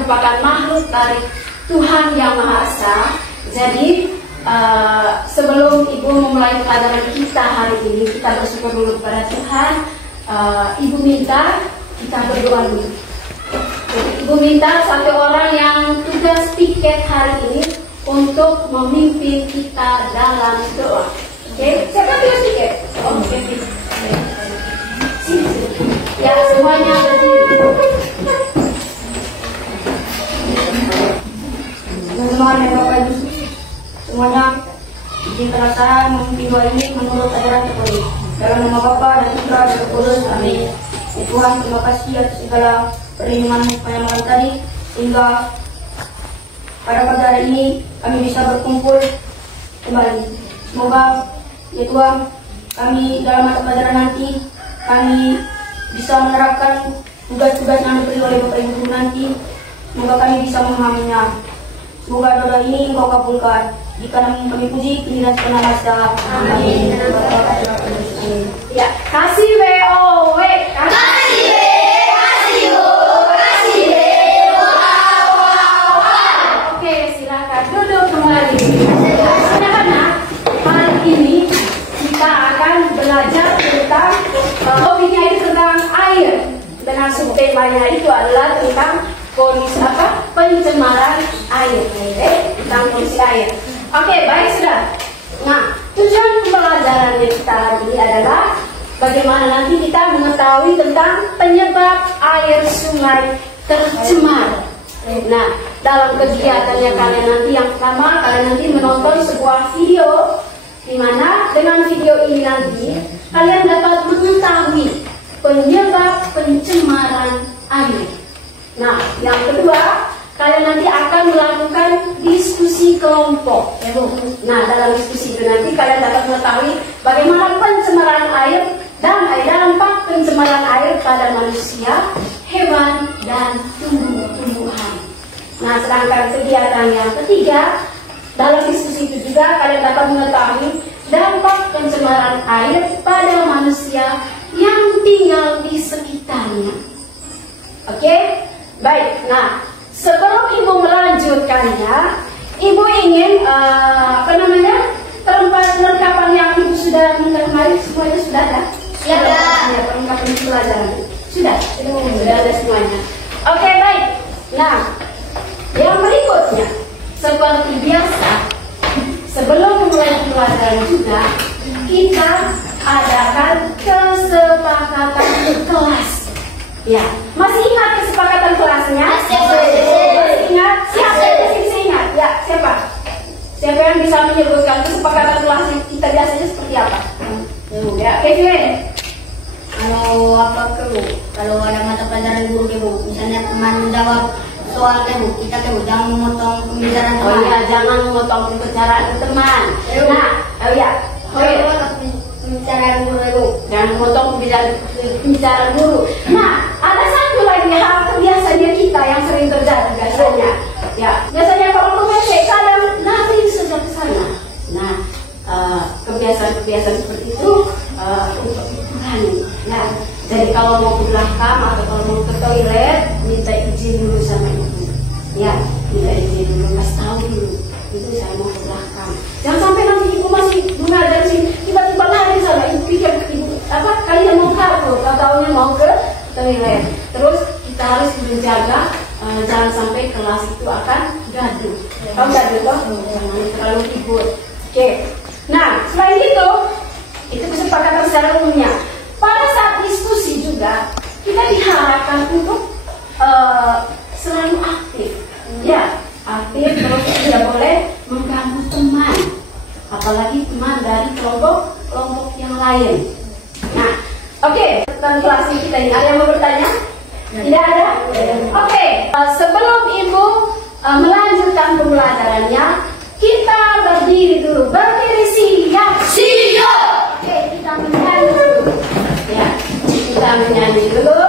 merupakan makhluk dari Tuhan Yang Maha Esa. Jadi sebelum Ibu memulai pelajaran kita hari ini, kita bersyukur dulu kepada Tuhan. Ibu minta kita berdoa dulu. Jadi, Ibu minta satu orang yang tugas tiket hari ini untuk memimpin kita dalam doa. Oke, siapa tugas tiket? Oh, sini. Ya, semuanya berdiri. Teman-teman yang Bapak Ibu, semuanya diperlaksanakan memimpin doa ini menurut ajaran Katolik. Dalam nama Bapa dan Putra dan Roh Kudus, amin. Ya Tuhan, terima kasih atas segala perlindungan pada malam tadi, sehingga pada pagi hari ini kami bisa berkumpul kembali. Semoga ya Tuhan, kami dalam mata pelajaran nanti kami bisa menerapkan tugas-tugas yang diberi oleh Bapak Ibu nanti. Semoga kami bisa memahaminya. Semoga doa ini Engkau kabulkan. Jika kami puji, kini dan sepenuhnya nasta. Amin. Ya, kasih WO, kasih Oke, silakan duduk kembali. Anak-anak, hari ini kita akan belajar tentang topiknya itu tentang air. Dengan subtemanya itu adalah tentang kondisi pencemaran air. Tentang kondisi air. Oke, baik sudah. Nah, tujuan pembelajaran kita hari ini adalah bagaimana nanti kita mengetahui tentang penyebab air sungai tercemar. Nah, dalam kegiatannya kalian nanti yang pertama, kalian nanti menonton sebuah video, di mana dengan video ini nanti kalian dapat mengetahui penyebab pencemaran air. Nah, yang kedua, kalian nanti akan melakukan diskusi kelompok, ya Bu. Nah, dalam diskusi itu nanti kalian dapat mengetahui bagaimana pencemaran air dan dampak pencemaran air pada manusia, hewan, dan tumbuh-tumbuhan. Nah, sedangkan kegiatan yang ketiga, dalam diskusi itu juga kalian dapat mengetahui dampak pencemaran air pada manusia yang tinggal di sekitarnya. Oke? Baik, nah sebelum Ibu melanjutkannya, Ibu ingin perlengkapan yang Ibu sudah minta kemarin semuanya sudah ada? Ya, perlengkapan pelajaran sudah ada semuanya. Oke, baik. Nah, yang berikutnya, seperti biasa, sebelum memulai pelajaran juga kita adakan kesepakatan kelas. Ya, masih ingat kesepakatan kelasnya? Masih ingat? Siapa yang masih ingat? Ya, siapa? Siapa yang bisa menyebutkan kesepakatan kelasnya kita biasanya seperti apa? Ya, Kevin. Kalau ada mata pelajaran guru Bu, misalnya teman menjawab soal kita jangan memotong pembicaraan teman. Oh iya, jangan memotong pembicaraan teman. Nah, pembicaraan guru jangan memotong pembicaraan guru. Nah, ada satu lagi hal kebiasaan kita yang sering terjadi biasanya. Ya, biasanya kalau memecek kadang lari saja ke sana. Nah, kebiasaan seperti itu untuk dikurangi. Nah, jadi kalau mau ke belakang atau kalau mau ke toilet, minta izin dulu sama ibu. Ya, minta izin dulu, kasih tahu dulu. Itu saya mau ke belakang. Jangan sampai nanti ibu masih mengajar sini, tiba-tiba lari sana. Ibu pikir ibu kalian mau kabur, tahunya mau ke toilet. Terus kita harus menjaga jangan sampai kelas itu akan gaduh. Kalau gaduh toh, jangan terlalu ribut. Oke. Nah, selain itu kesepakatan secara umumnya. Pada saat diskusi juga kita diharapkan untuk selalu aktif. Ya, aktif terus tidak boleh mengganggu teman, apalagi teman dari kelompok yang lain. Nah, oke, tentang kelas kita ini ada yang mau bertanya? Tidak ada? Oke, sebelum Ibu melanjutkan pembelajarannya, kita berdiri dulu. Berdiri siap. Siap. Oke, kita menyanyi dulu. Ya, kita menyanyi dulu.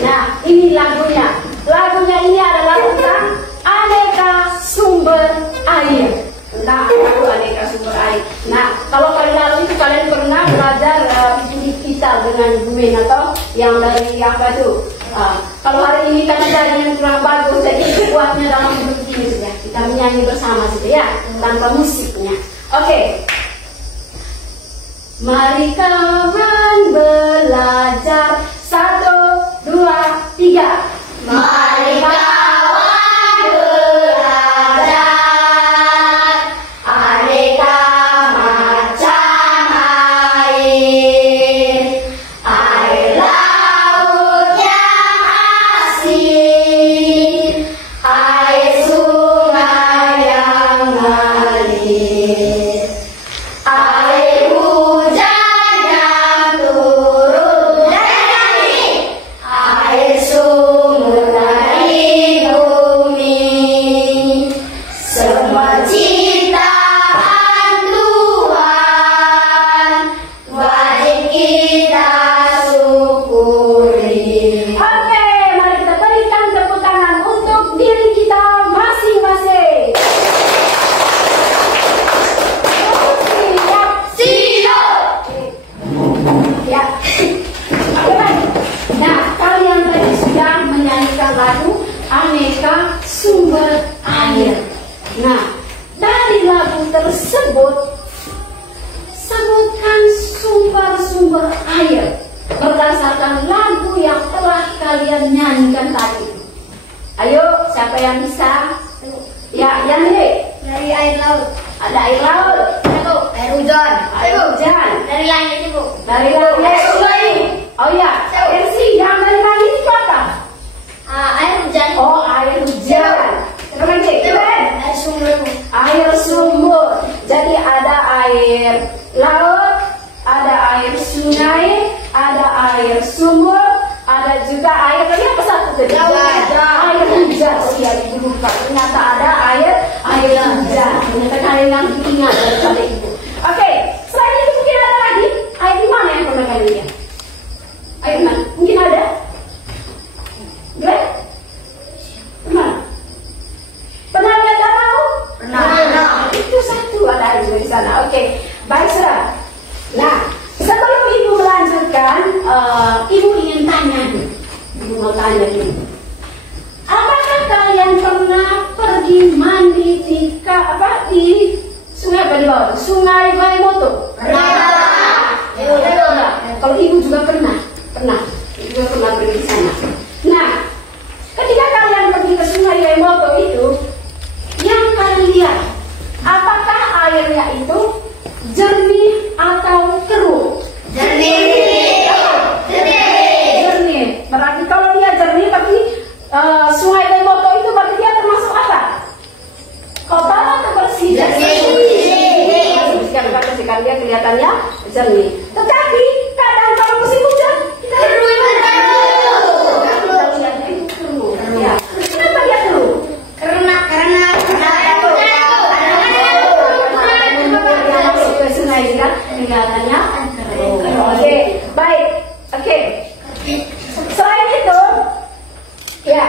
Nah, ini lagunya. Lagunya ini adalah tentang aneka sumber air. Tentang aneka sumber air. Nah, kalau kali lalu itu kalian pernah belajar bikin kita dengan Bu Men atau yang dari apa itu? Kalau hari ini karena nyanyian kurang bagus, jadi buatnya dalam bentuk ini saja. Kita menyanyi bersama saja ya, tanpa musiknya. Oke. Mari kawan belajar, 1, 2, 3. Mari kawan belajar, aneka macam air, air laut yang asin, air sungai yang mengalir, air hujan yang turun dari air sumur dari bumi. Semua ciptaan Tuhan wajib kita syukuri. Oke, mari kita berikan tepuk tangan untuk diri kita masing-masing. Siap. Ya. Oke, baik. Nah, kalian tadi sudah menyanyikan lagu Aneka Sumber Air. Nah, dari lagu tersebut sebutkan sumber-sumber air berdasarkan lagu yang telah kalian nyanyikan tadi. Ayo, siapa yang bisa? Ya, Yani. Dari air laut, Ada air laut, satu air hujan, air hujan, dari langit ibu, dari langit sungai. Oh ya, versi yang dari langit itu apa? air hujan, Oh, air hujan. Terus lagi, air sumur ibu, air sumur. Jadi ada air laut, ada air sungai, ada air sumur, ada juga air tadi apa satu tadi? Air hujan. Oh iya, ibu lupa. Ternyata ada air hujan. Ternyata kalian yang ingat daripada ibu. Oke, selain itu mungkin ada lagi air di mana yang pernah kalian lihat? Air mana? Mungkin ada? Glenn? Pernah? Pernah lihat danau? Pernah. Itu satu ada air di sana. Oke, baik saudara. Nah, sebelum ibu melanjutkan, ibu ingin tanya nih. Ibu mau tanya nih. Apakah kalian pernah pergi mandi di sungai apa di bawah? Sungai Waimoto? Pernah. Kalau ibu juga pernah. Ibu juga pernah pergi di sana. Nah, ketika kalian pergi ke sungai Waimoto itu, yang kalian lihat, apakah airnya itu jernih atau keruh? Jernih. Jernih. Berarti kalau dia jernih, berarti sungai Waimoto itu berarti dia termasuk apa? Kotor atau bersih? Jernih. Karena dia kelihatannya jernih. Tetapi kadang kalau musim hujan kita lihatnya itu keruh. Ya. Kenapa dia keruh? Karena sungai kan kelihatannya keruh. Oke, baik. Oke. Selain itu, ya,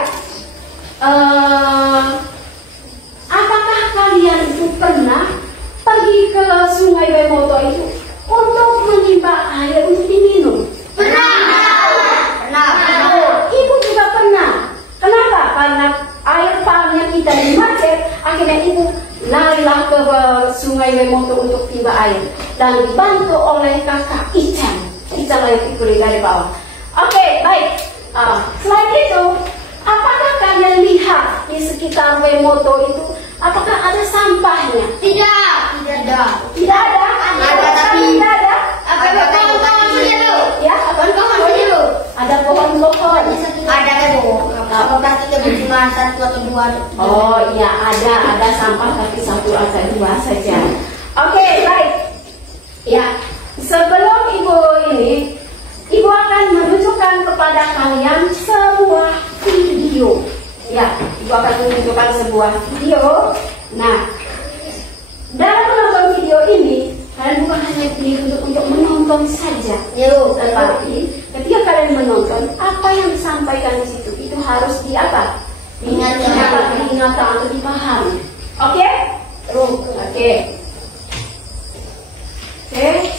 apakah kalian itu pernah pergi ke sungai Waimoto itu untuk menimba air untuk diminum? Pernah. Ibu juga pernah. Kenapa? Karena air palnya kita di Macet, akhirnya ibu larilah ke sungai Waimoto untuk timba air dan dibantu oleh kakak Ican. Ican lah yang ikut dari bawah. Oke, baik. Selain itu, apakah kalian lihat di sekitar Waimoto itu, apakah ada sampahnya? Tidak. Tidak ada. Ada, tapi tidak ada. Ada pohon-pohon saja dulu. Ya, apa? Ada pohon-pohon. Ada apakah kita cuma satu atau dua? Oh iya, ada sampah tapi satu atau dua saja. Oke, baik. Ya, sebelum ibu ini, ibu akan menunjukkan kepada kalian sebuah video. Ya, ibu akan menunjukkan sebuah video. Nah, dalam menonton video ini, kalian bukan hanya pilih untuk menonton saja. Tetapi ketika kalian menonton, apa yang disampaikan di situ itu harus diapa? Diingatan atau dipahami. Oke? Oke. Oke.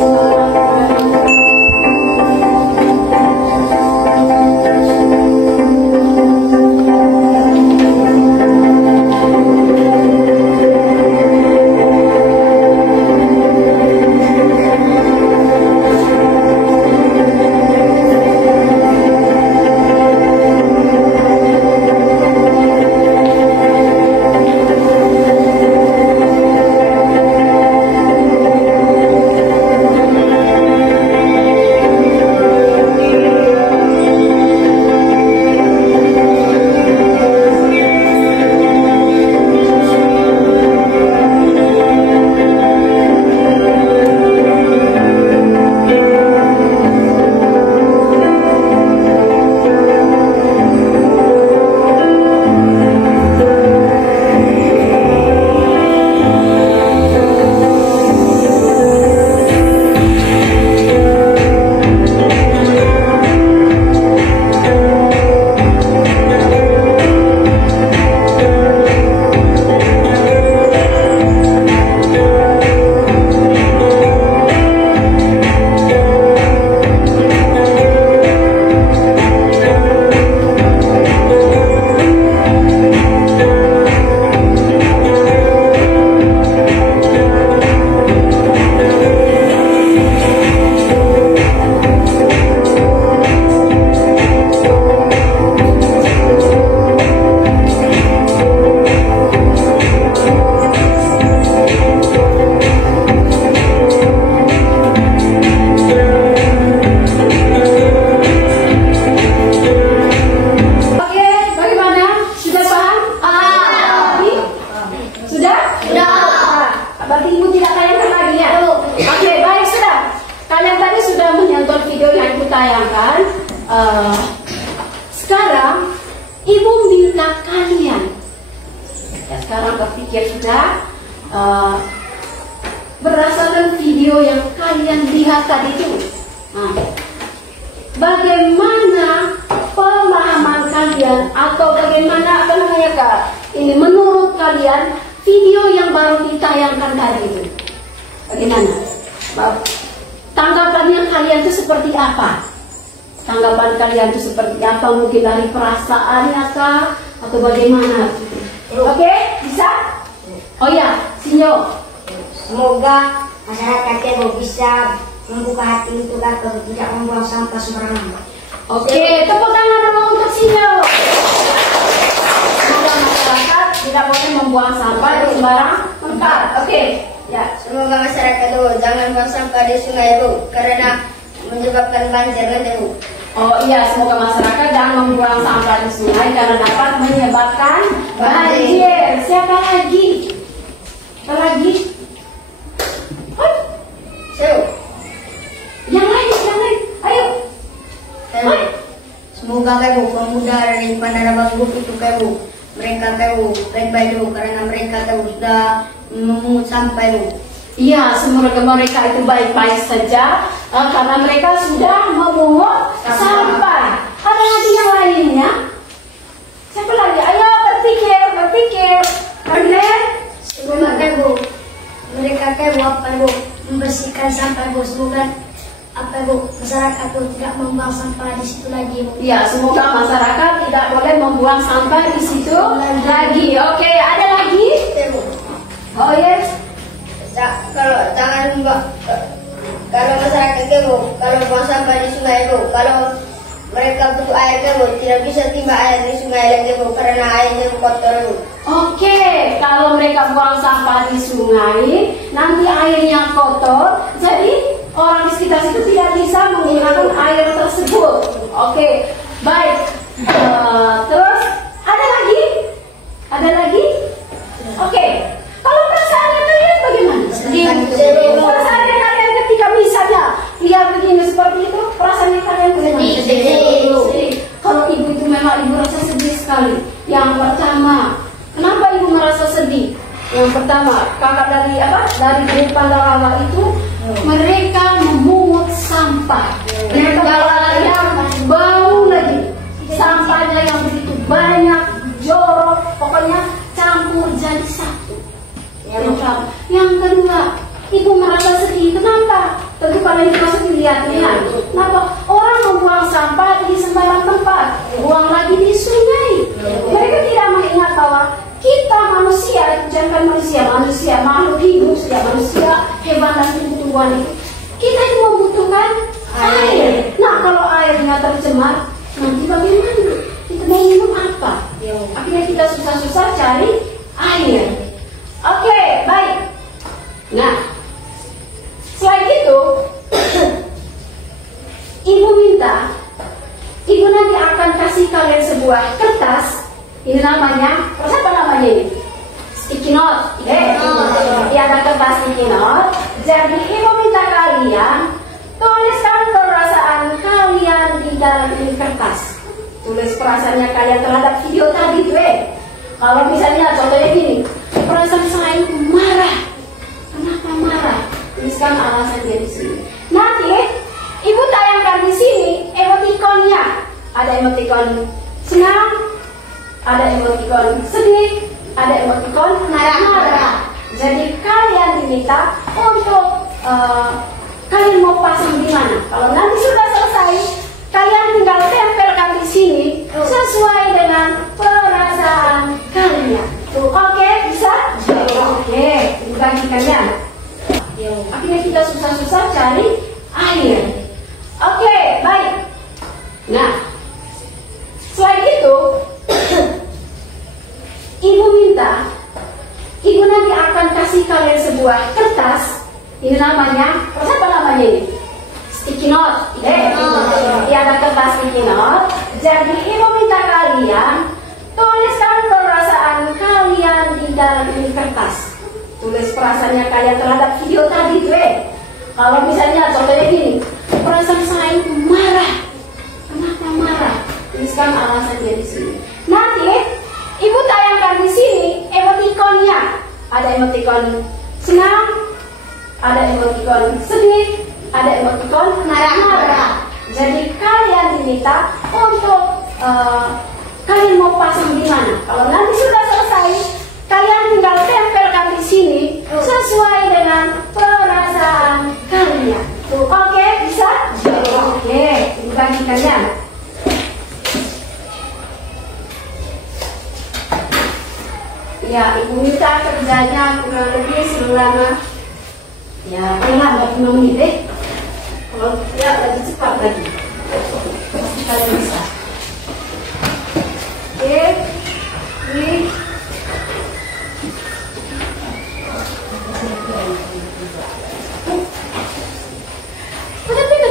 sekarang ibu minta kalian, ya sekarang kepikir sudah, berdasarkan video yang kalian lihat tadi itu, bagaimana pemahaman kalian atau bagaimana apa namanya Kak? Ini menurut kalian video yang baru ditayangkan tadi itu, bagaimana? Tanggapannya kalian itu seperti apa? Tanggapan kalian itu seperti apa? Mungkin dari perasaannya kah? Atau bagaimana? Oke, bisa? Oh ya, Sinyo. Semoga masyarakat bisa membuka hati untuk tidak membuang sampah sembarangan. Oke, tepuk tangan dulu untuk Sinyo. Semoga masyarakat tidak boleh membuang sampah di sembarang tempat. Oke, ya. Semoga masyarakat jangan buang sampah di sungai karena menyebabkan banjir Bu. Oh iya, semoga masyarakat jangan membuang sampah di sungai karena dapat menyebabkan banjir. Siapa lagi? Siapa lagi? Yang lain, ayo. Semoga pemuda dari Panaraban Group itu mereka baik-baik karena mereka sudah memungut sampah Iya, semoga mereka itu baik-baik saja karena mereka sudah memungut sampah. Ada lagi yang lainnya? Siapa lagi? Ayo berpikir. Benar? Semoga mereka membersihkan sampah semoga masyarakat tidak membuang sampah di situ lagi Iya, semoga masyarakat tidak boleh membuang sampah di situ lagi. Oke, ada lagi? Oh yes. Kalau masyarakat kalau buang sampah di sungai kalau mereka butuh air tidak bisa timba air di sungai lagi karena airnya kotor Oke, kalau mereka buang sampah di sungai, nanti airnya kotor, jadi orang di sekitar situ tidak bisa menggunakan air tersebut. Oke, baik. Terus ada lagi? Oke. Kalau perasaan kalian bagaimana? Perasaan kalian ketika misalnya lihat begini seperti itu, perasaan kalian bagaimana? Sedih. Kalau ibu itu memang ibu rasa sedih sekali. Yang pertama, kenapa ibu merasa sedih? Yang pertama, kakak dari grup Pandarawa itu mereka memungut sampah. Mereka yang bau lagi. Sampahnya yang begitu banyak, jorok, pokoknya campur jadi satu. Yang kedua, ibu merasa sedih. Kenapa? Tentu karena ibu masih lihat. Kenapa? Orang membuang sampah di sembarang tempat, buang lagi di sungai. Mereka tidak mengingat bahwa kita manusia, jangan manusia, makhluk hidup, manusia, hewan dan tumbuhan itu, kita itu membutuhkan air. Nah, kalau airnya tercemar, nanti bagaimana? Kita mau minum apa? Akhirnya kita susah-susah cari air. Oke, baik. Nah, selain itu, ibu minta, ibu nanti akan kasih kalian sebuah kertas. Ini namanya, apa namanya ini? Sticky note. Ini ada kertas sticky note. Jadi ibu minta kalian tuliskan perasaan kalian di dalam ini kertas. Tulis perasaannya kalian terhadap video tadi tuh. Kalau misalnya contohnya gini, perasaan saya itu marah. Kenapa marah? Tuliskan alasannya di sini. Nanti ibu tayangkan di sini emotikonnya. Ada emotikon senang, ada emotikon sedih, ada emotikon marah. Jadi kalian diminta untuk kalian mau pasang di mana. Kalau nanti sudah selesai, kalian tinggal tempelkan di sini sesuai dengan perasaan kalian. Oke, bisa? Oke, dibagikannya. Akhirnya kita susah-susah cari air. Oke, baik. Nah, selain itu, ibu minta, ibu nanti akan kasih kalian sebuah kertas. Ini namanya, apa namanya ini? Sticky note. Ini ada kertas sticky note. Jadi ibu minta kalian tuliskan perasaan kalian di dalam ini kertas. Tulis perasaannya kalian terhadap video tadi tuh. Kalau misalnya contohnya gini, perasaan saya itu marah. Kenapa tuliskan alasannya di sini. Nanti ibu tayangkan di sini emotikonnya. Ada emotikon senang, ada emotikon sedih, ada emotikon marah. Jadi kalian diminta untuk kalian mau pasang di mana. Kalau nanti sudah selesai, kalian tinggal tempelkan di sini sesuai dengan perasaan kalian. Oke, bisa? Oke, ibu bagikannya. Ya, ibu minta kerjanya kurang lebih selama ya paling 5 menit. Kalau tidak lebih cepat lagi, pasti kalian bisa. Oke, ini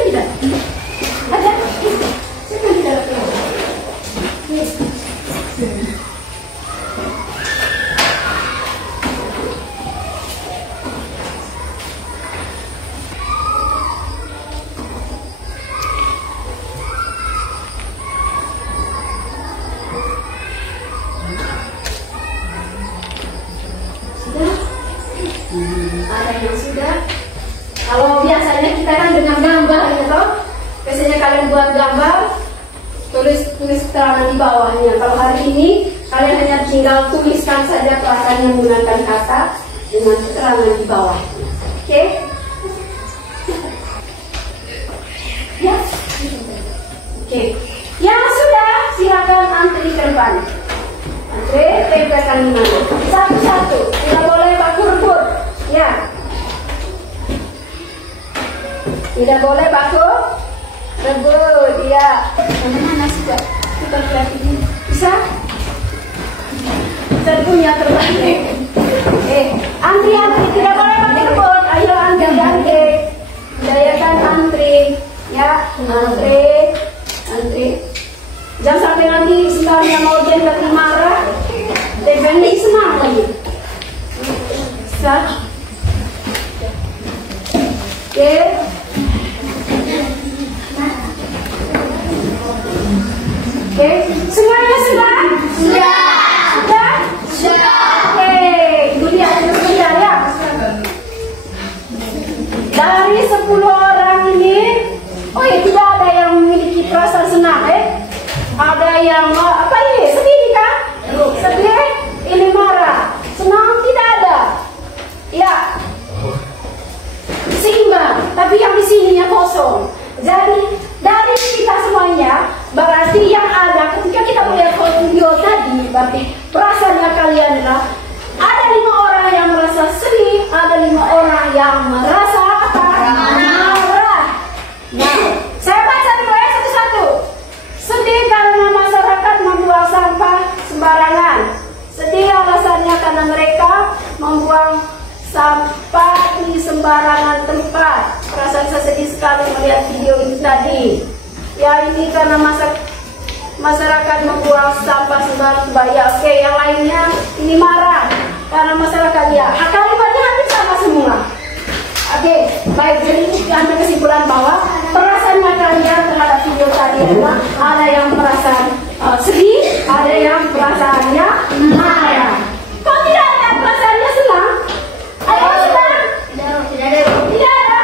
tidak. Ada, saya tidak. Ada yang sudah. Kalau biasanya kita kan dengan gambar gitu. Biasanya kalian buat gambar, tulis keterangan di bawahnya. Kalau hari ini kalian hanya tinggal tuliskan saja perasaannya menggunakan kata dengan keterangan di bawahnya. Oke? Ya. Oke. Yang sudah silakan antri ke depan. Antri, tempelkan di mana? Satu-satu. Tidak boleh baku rebut. Ya. Tidak boleh baku rebut. Ya. Mana sudah? Kita lihat ini. Bisa? Tentunya terbalik. Antri. Tidak boleh baku rebut. Ayo antri. Dayakan antri. Ya. Antri. Jangan sampai nanti sebenarnya mau jadi marah. Tempelnya senang lagi. Bisa? Oke. Oke, semuanya sudah? Sudah? Oke, ibu lihat sebentar ya. Dari 10 orang ini, tidak ada yang memiliki perasaan senang, Ada yang apa ini? Sedih kan? Sedih? Ini marah. Senang tidak ada. Ya. Seimbang, tapi yang di sininya kosong. Jadi dari kita semuanya, berarti yang ada ketika kita melihat video tadi, berarti perasaannya kalian adalah ada 5 orang yang merasa sedih, ada 5 orang yang merasa apa? Marah. Nah, saya baca dulu ya satu-satu. Sedih karena masyarakat membuang sampah sembarangan. Sedih alasannya karena mereka membuang sampah di sembarangan tempat. Perasaan saya sedih sekali melihat video itu tadi. Ya, ini karena masyarakat membuang sampah sembarangan. Ya, oke, yang lainnya ini marah karena masyarakat ya. Kalimatnya hampir sama semua. Oke, baik. Jadi ambil kesimpulan bahwa perasaannya kalian terhadap video tadi adalah ada yang perasaan sedih, ada yang perasaannya marah. Kok tidak ada perasaannya senang? Ada senang? Tidak ada.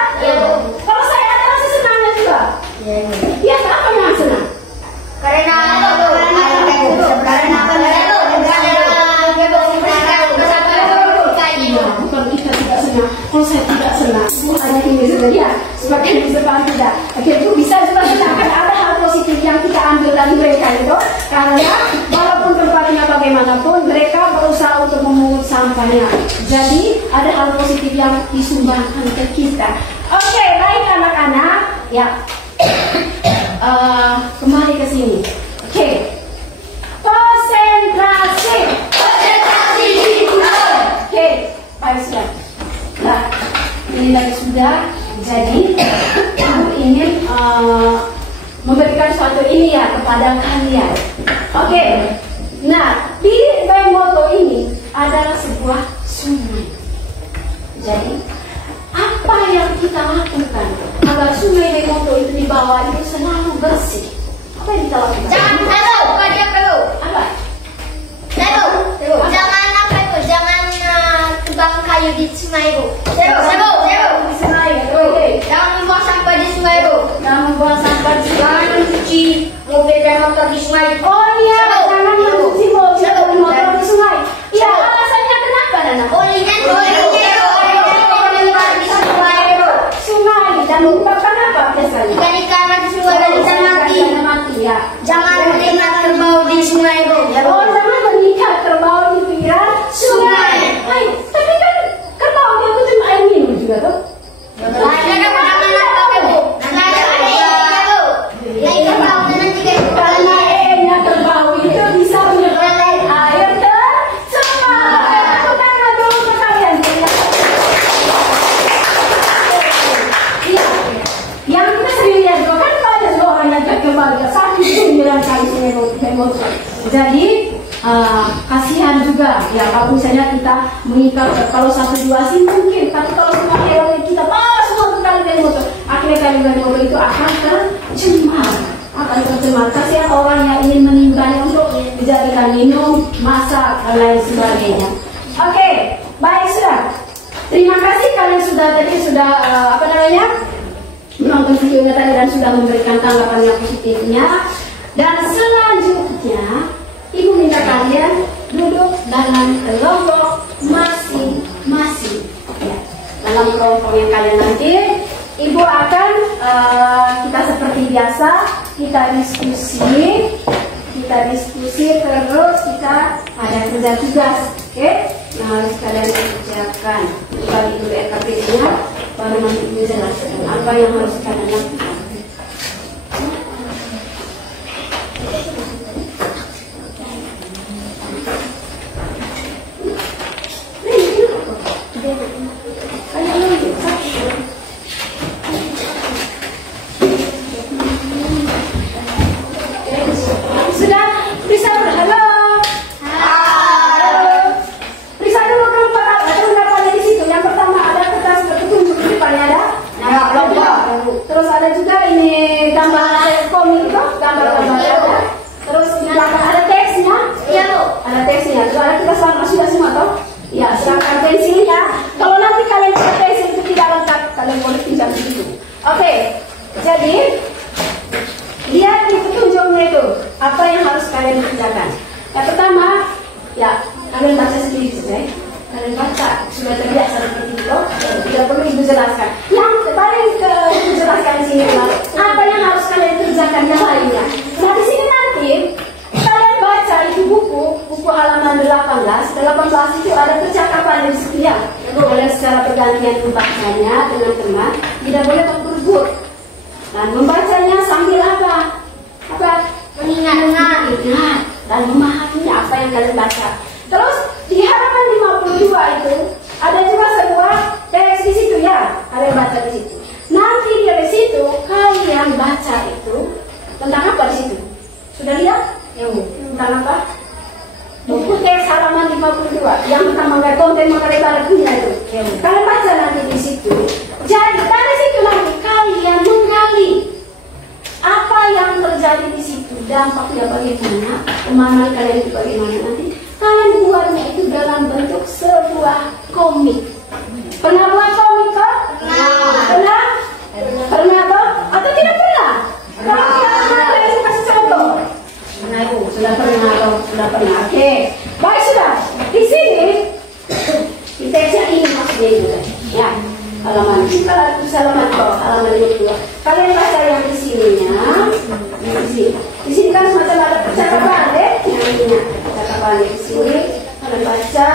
Kalau saya ada rasa senangnya juga. Biasa apa yang senang? Karena bukan kita tidak senang. Kalau saya tidak senang, hanya ini saja. Sebagai disebut tidak. Oke, itu bisa juga senang. Ada hal positif yang kita ambil dari mereka itu. Karena walaupun tempatnya bagaimanapun, mereka berusaha untuk memungut sampahnya. Jadi ada hal positif yang disumbangkan ke kita. Oke, baik anak-anak. Ya. Kembali ke sini. Oke. Konsentrasi. Oke, baik sudah. Nah, ini tadi sudah. Jadi, aku ingin memberikan suatu ini ya kepada kalian. Oke. Nah, di Bemoto ini adalah sebuah sungai. Jadi, apa yang kita lakukan agar sungai Bemoto itu di bawah itu selalu bersih? Apa yang kita lakukan? di sungai, Bu. Sebo. Di sungai. Oke. Jangan membuang sampah di sungai, Bu. Jangan membuang sampah di sungai. Jangan mencuci mobil dan motor di sungai. Oh iya, jangan mencuci mobil dan motor di sungai. Iya, alasannya kenapa, Nana? Olinya di sungai, Bu. Sungai dan menyebabkan apa biasanya? Ikan-ikan mati di sungai dan ikan mati. Ya. Jangan meninggal terbau di sungai, Bu. Oh, jangan mengikat kerbau di pinggiran sungai. Hai, tapi kan kerbau dia itu cuma air minum juga tuh. Karena airnya kerbau itu bisa menyerap air tersebut. Aku tanya dulu ke kalian. Iya. Yang kita sering lihat juga kan banyak orang yang jaga warga sakit 9 kali emosi. Jadi kasihan juga ya kalau misalnya kita mengikat kalau 1-2 sih mungkin, tapi kalau semua hewan kita bawa semua ke kali motor, akhirnya kali motor itu akan tercemar. Kasihan orang yang ingin menimbang untuk dijadikan minum, masak dan lain sebagainya. Oke, baik sudah. Terima kasih kalian sudah menonton videonya tadi dan sudah memberikan tanggapan yang positifnya. Dan selanjutnya Ibu minta kalian duduk dalam kelompok masing-masing. Ya, dalam kelompok yang kalian nanti, Ibu akan kita seperti biasa kita diskusi terus kita ada kerja tugas, oke? Yang harus kalian kerjakan. Kalau Ibu RKP-nya, baru nanti Ibu jelaskan apa yang harus kalian lakukan. Dampaknya bagaimana, pemahaman kalian itu bagaimana nanti. Kalian buatnya itu dalam bentuk sebuah komik. Pernah buat komik kok? Pernah? Pernah kok? Atau tidak pernah? Kalau tidak pernah, kalian kasih contoh. Pernah Bu, sudah pernah kok? Sudah pernah. Oke, baik sudah. Di sini di teksnya ini maksudnya juga. Ya, halaman kita halaman 52. Kalian baca yang di sininya. Di sini kan semacam ada percakapan yang ini percakapan di sini kalian baca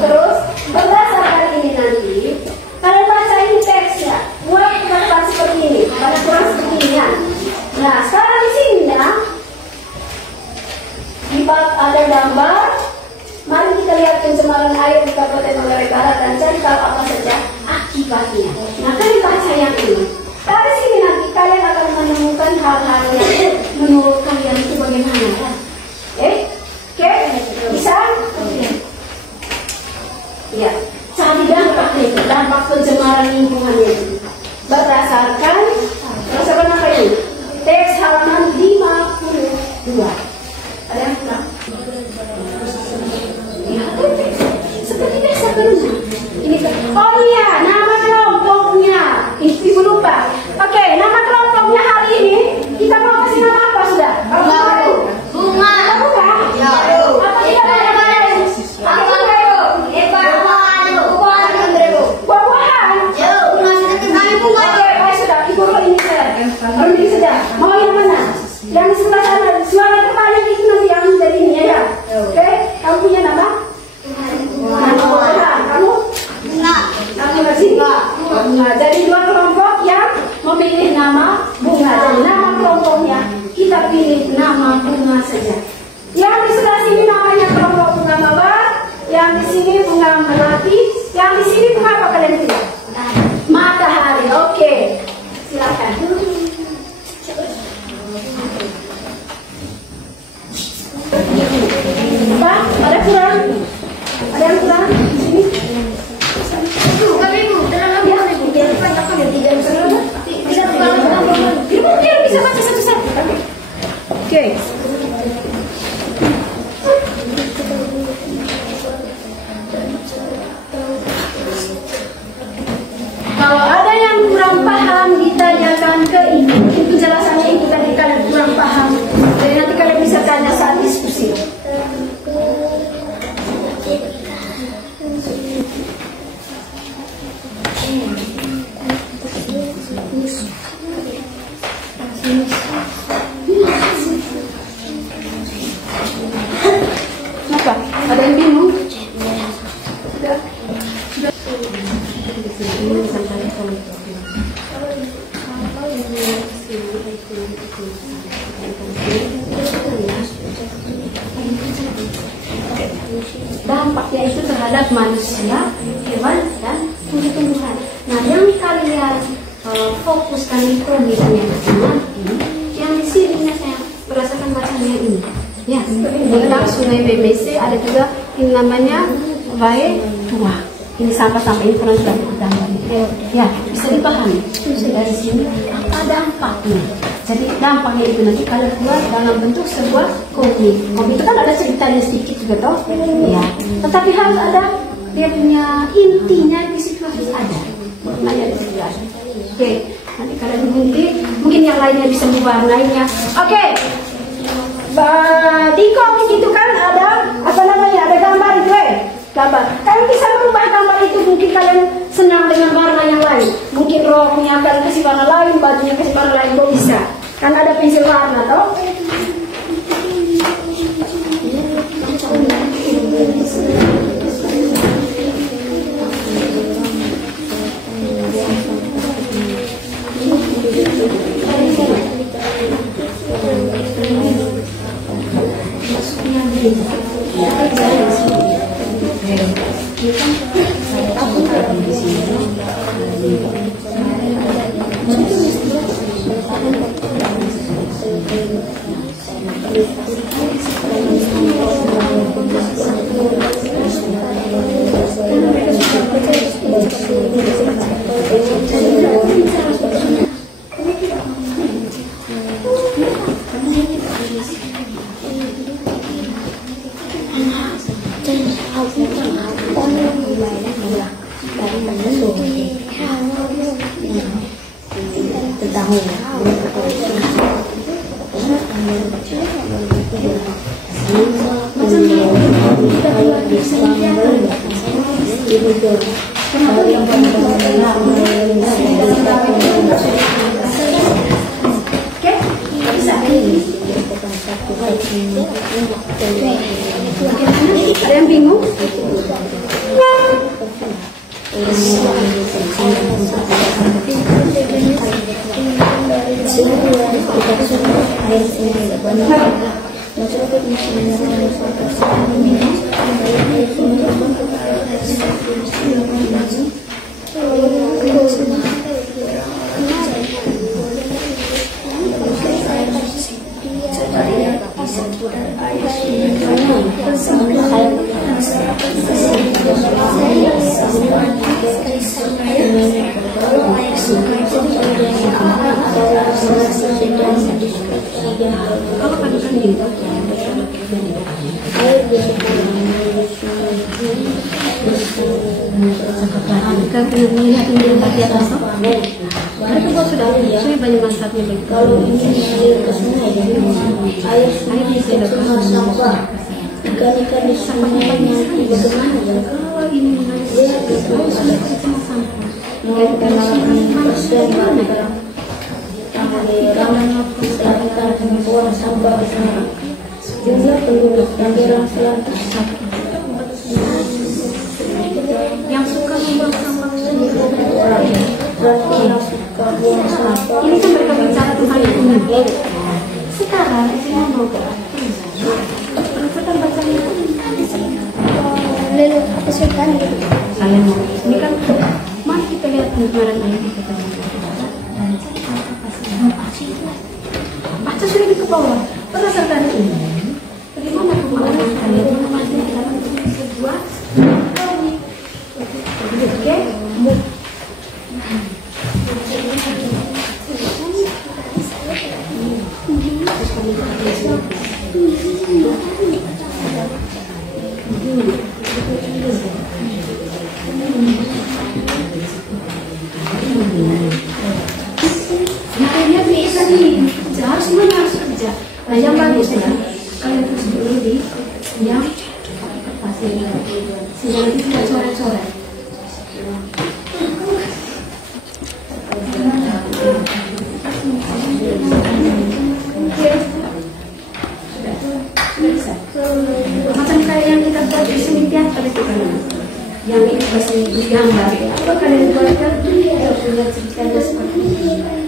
terus berdasarkan ini nanti kalian baca ini teksnya buat percakapan seperti ini pada kurang seperti ini ya. Nah sekarang di sini ya di bab ada gambar. Mari kita lihat pencemaran air di Kabupaten Manggarai Barat dan cari tahu apa saja akibatnya. Nah kalian baca yang ini. Dari sini nanti kalian akan menemukan hal-hal yang menurut kalian itu bagaimana ya? Oke? Bisa? Ya, cari dampak pencemaran lingkungannya itu berdasarkan apa ini? Teks halaman 52. Ada yang kurang? Ya, seperti biasa kan? Ini bunga. Jadi dua kelompok yang memilih nama bunga. Jadi nama kelompoknya kita pilih nama bunga saja. Yang di sebelah sini namanya kelompok bunga mawar, yang di sini bunga melati, yang di sini bunga apa kalian pilih? Matahari. Oke, silakan. Pak, ada kurang? Ada yang kurang di sini? Bisa baca satu-satu. Oke. Kalau ada yang kurang paham, ditanyakan ke ini. Mungkin penjelasannya itu tadi kalian kurang paham. Jadi nanti kalian bisa tanya saat diskusi. Apa? Ada yang bingung? Sudah. Dampaknya itu terhadap manusia, hewan, dan tumbuh-tumbuhan. Nah, yang kalian fokuskan itu misalnya nanti, yang di sini saya berdasarkan bacanya ini. Ya, tentang Sungai BBC ada juga ini namanya Wae Tua. Ini sampah-sampah ini pernah sudah ditambah. Ya, bisa dipahami. Dari sini apa dampaknya? Jadi dampaknya itu nanti kalian buat dalam bentuk sebuah komik. Komik itu kan ada ceritanya sedikit juga toh. Ya, tetapi harus ada dia punya intinya di situ harus ada. Maknanya di situ ada. Oke, nanti kalian mungkin yang lainnya bisa mewarnainya. Oke. Di komik itu kan ada apa namanya? Ada gambar itu gambar. Kalian bisa merubah gambar itu, mungkin kalian senang dengan warna yang lain. Mungkin roknya kalian kasih warna lain, bajunya kasih warna lain, kok bisa? Karena ada pensil warna toh. Ada yang bingung? Kita melihat ini di atas, itu sudah banyak manfaatnya bagi kalau ini air ke sungai air bisa dapat sampah ikan-ikan di sungai nanti bagaimana ya kalau ini dia itu ada sampah ikan-ikan persen dalam ramai ikan buang sampah di sana jumlah penduduk daerah selatan yang suka membuang sampah orang Lalu apa sultan gitu? Ini kan, mari kita lihat gambaran ini. Baca sudah di bawah. Berdasarkan ini, bagaimana pengalaman kalian masih dalam sebuah oke? Nah, yang bagusnya kalian terus dulu di yang pasir sehingga nanti tidak coret-coret. Macam kayak yang kita buat di sini teater itu kan, yang itu pasti digambar. Apa kalian buatkan? Punya ceritanya seperti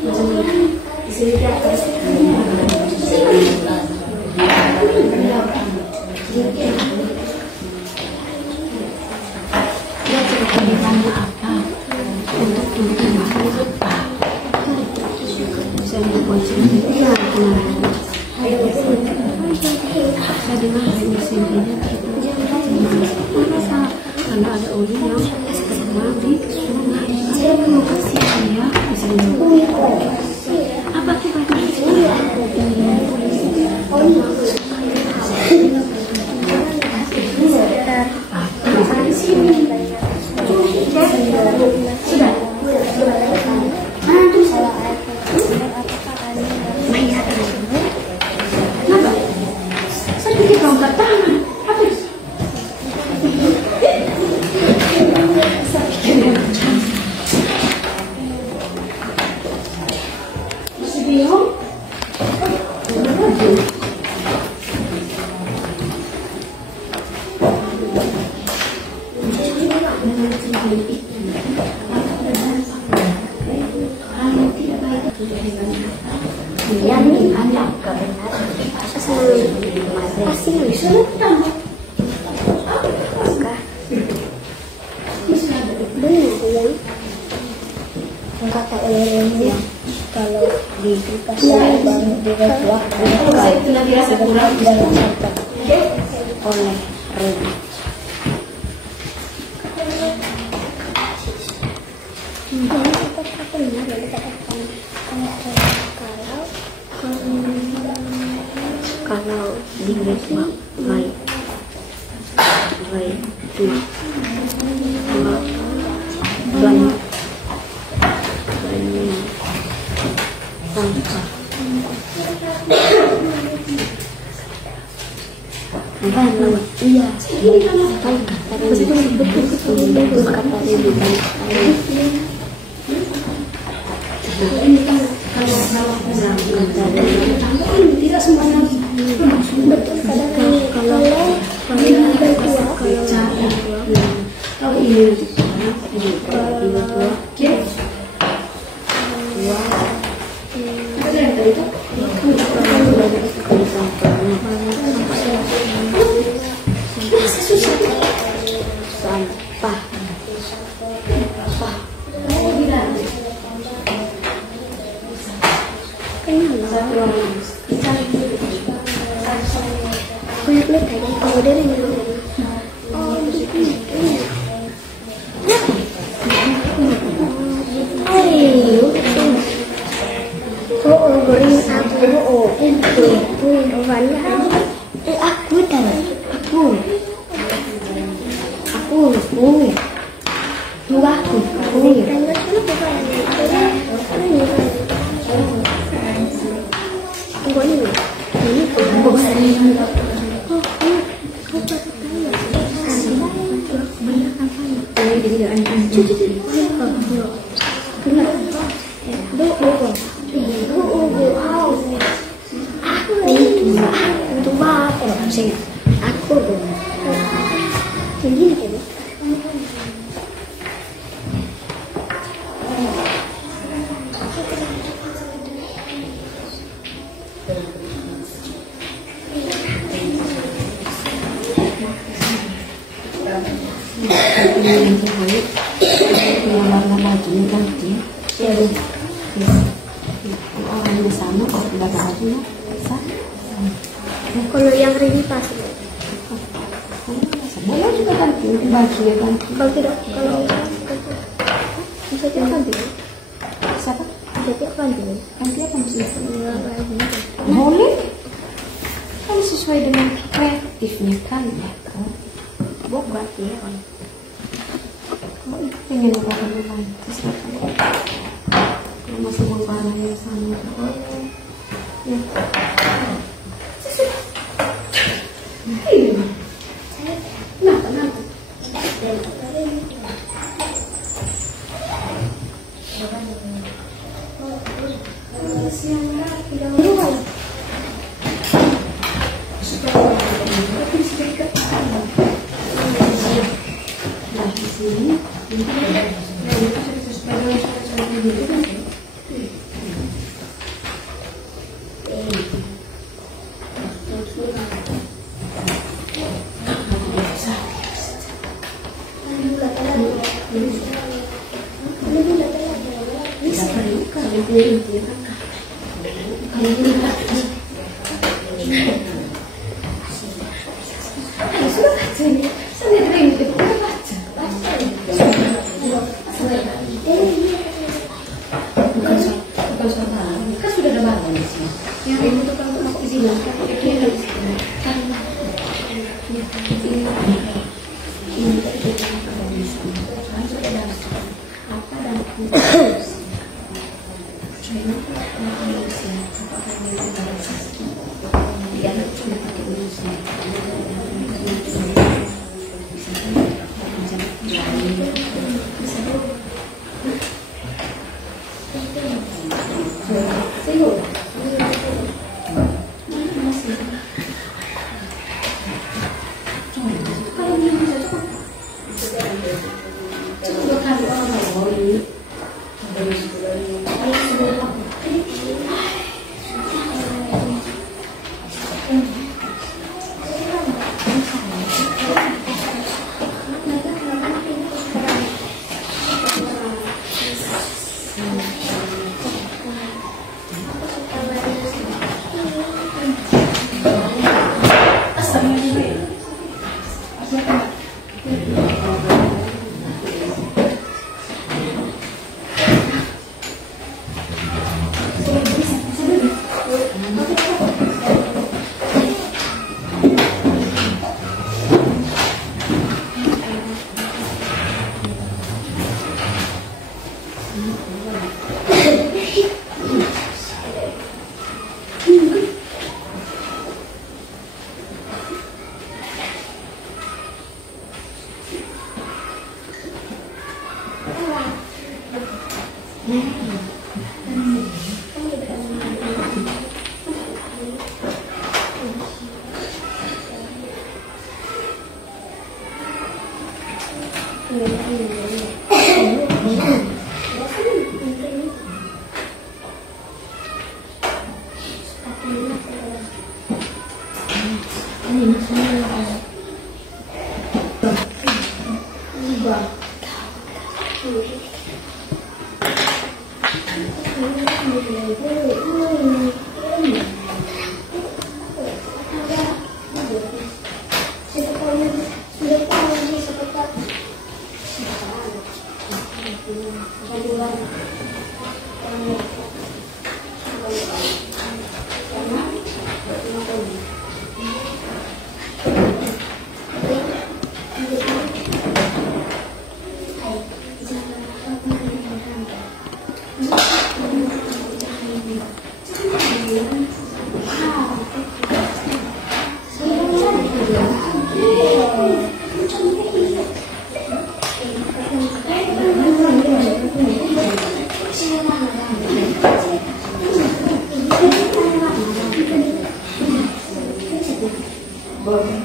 macam di sini teater. Karena ada oli yang terbuang di sungai. Saya mau kasih ya di sini. Apa kita sudah. Kenapa? Saya pikir kamu tak tangan. Habis. Masih bingung? Kata oleh kalau dikasih banyak direktur oleh Rena. Kalau dilihat baik banyak sampah. Iya, ini kan betul kata Dewi tidak semuanya betul kalau sampah. orangnya sama, kalau tidak bajunya bisa. Kalau yang ini pas. Boleh juga ganti bajunya ganti. Kalau tidak, kalau bisa tiap ganti. Siapa? Bisa tiap ganti. Ganti apa maksudnya? Boleh. Kan sesuai dengan kreatifnya kan ya. Buat ya. Kalau itu pengen orang lain, silakan. Kalau masih mau barang yang sama, ya. Kenapa?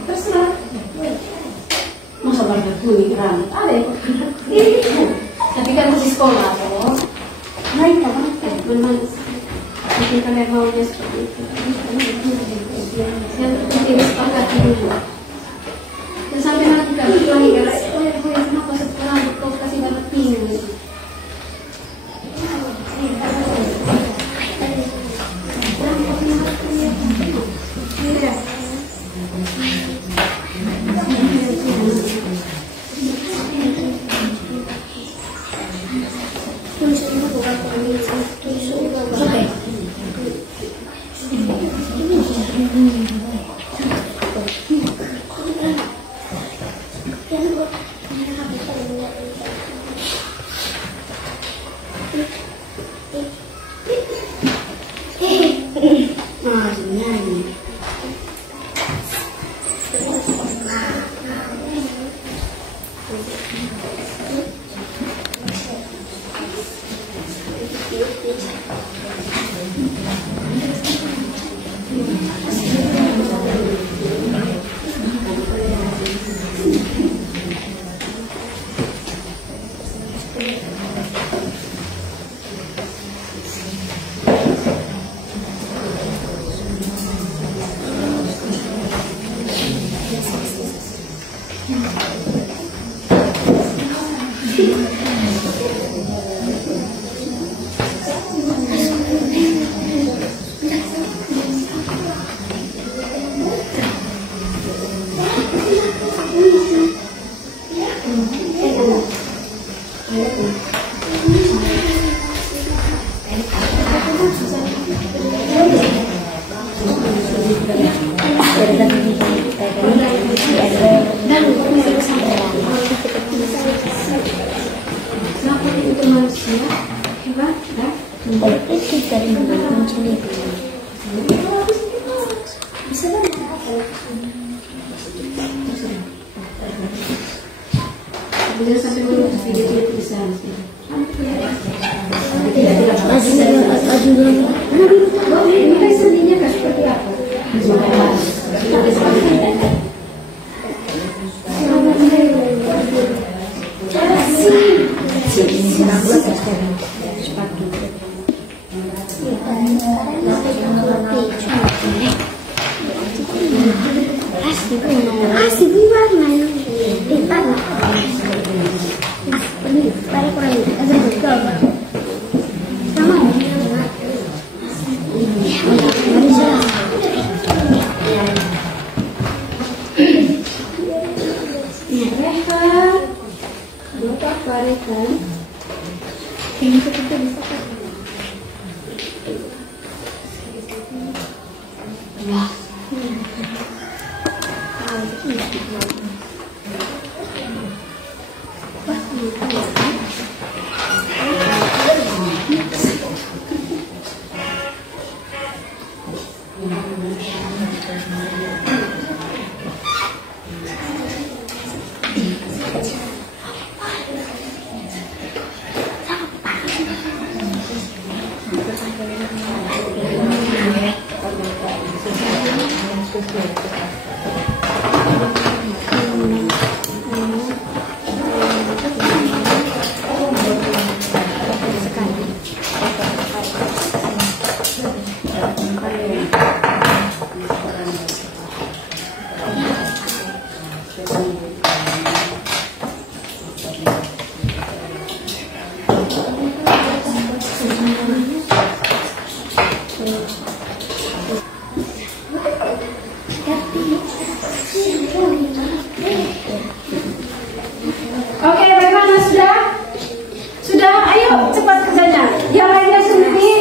Terserah. Masa banyak kuning rambut ada ya? Tapi kan masih sekolah toh. Baik apa? Benar. Mungkin kalian maunya seperti itu. Yang penting sepakat dulu. Dan sampai nanti kan lagi Oke, bagaimana sudah? Sudah, ayo cepat kerjanya. Yang lainnya sendiri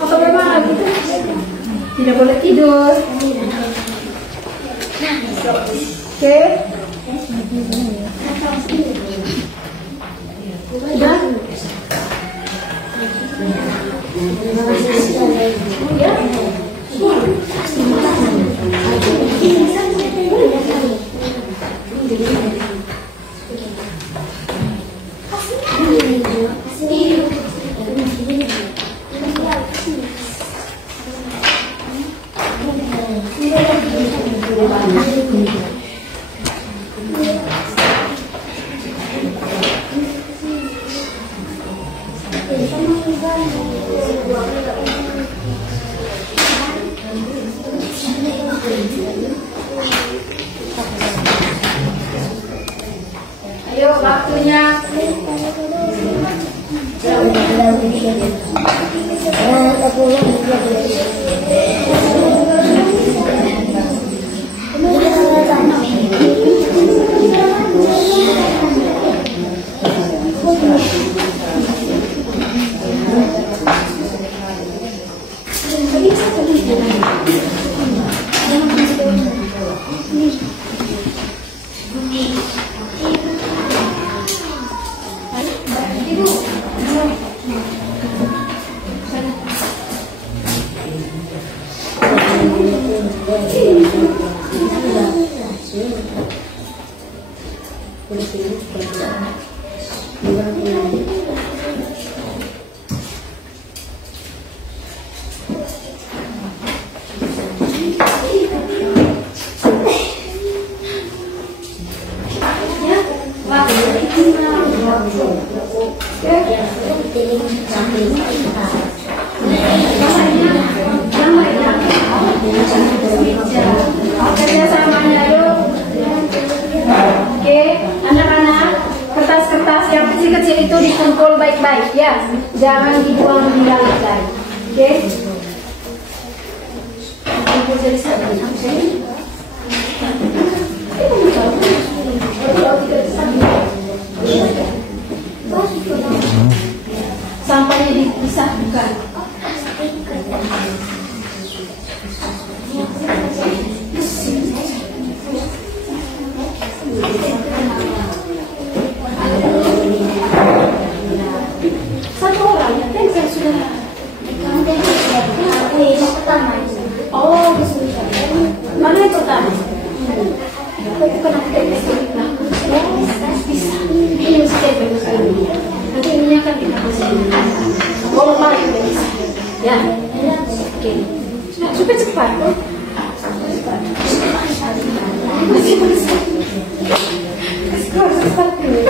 atau bagaimana gitu? Tidak boleh tidur. Oke. Sudah? Ya. Ayo waktunya. Kerjasamanya yuk. Oke, anak-anak, kertas-kertas yang kecil-kecil itu dikumpul baik-baik ya, jangan dibuang di langit. Oke, kumpul jadi satu. Sampahnya dipisah bukan? Satu orang yang sudah. Oh, mana yang pertama? Bukan aku bisa. Ini step nanti ini akan kita kasih. Oh, mari kita bisa. Ya, oke. Sudah cepat. Masih bisa. Cepat dulu.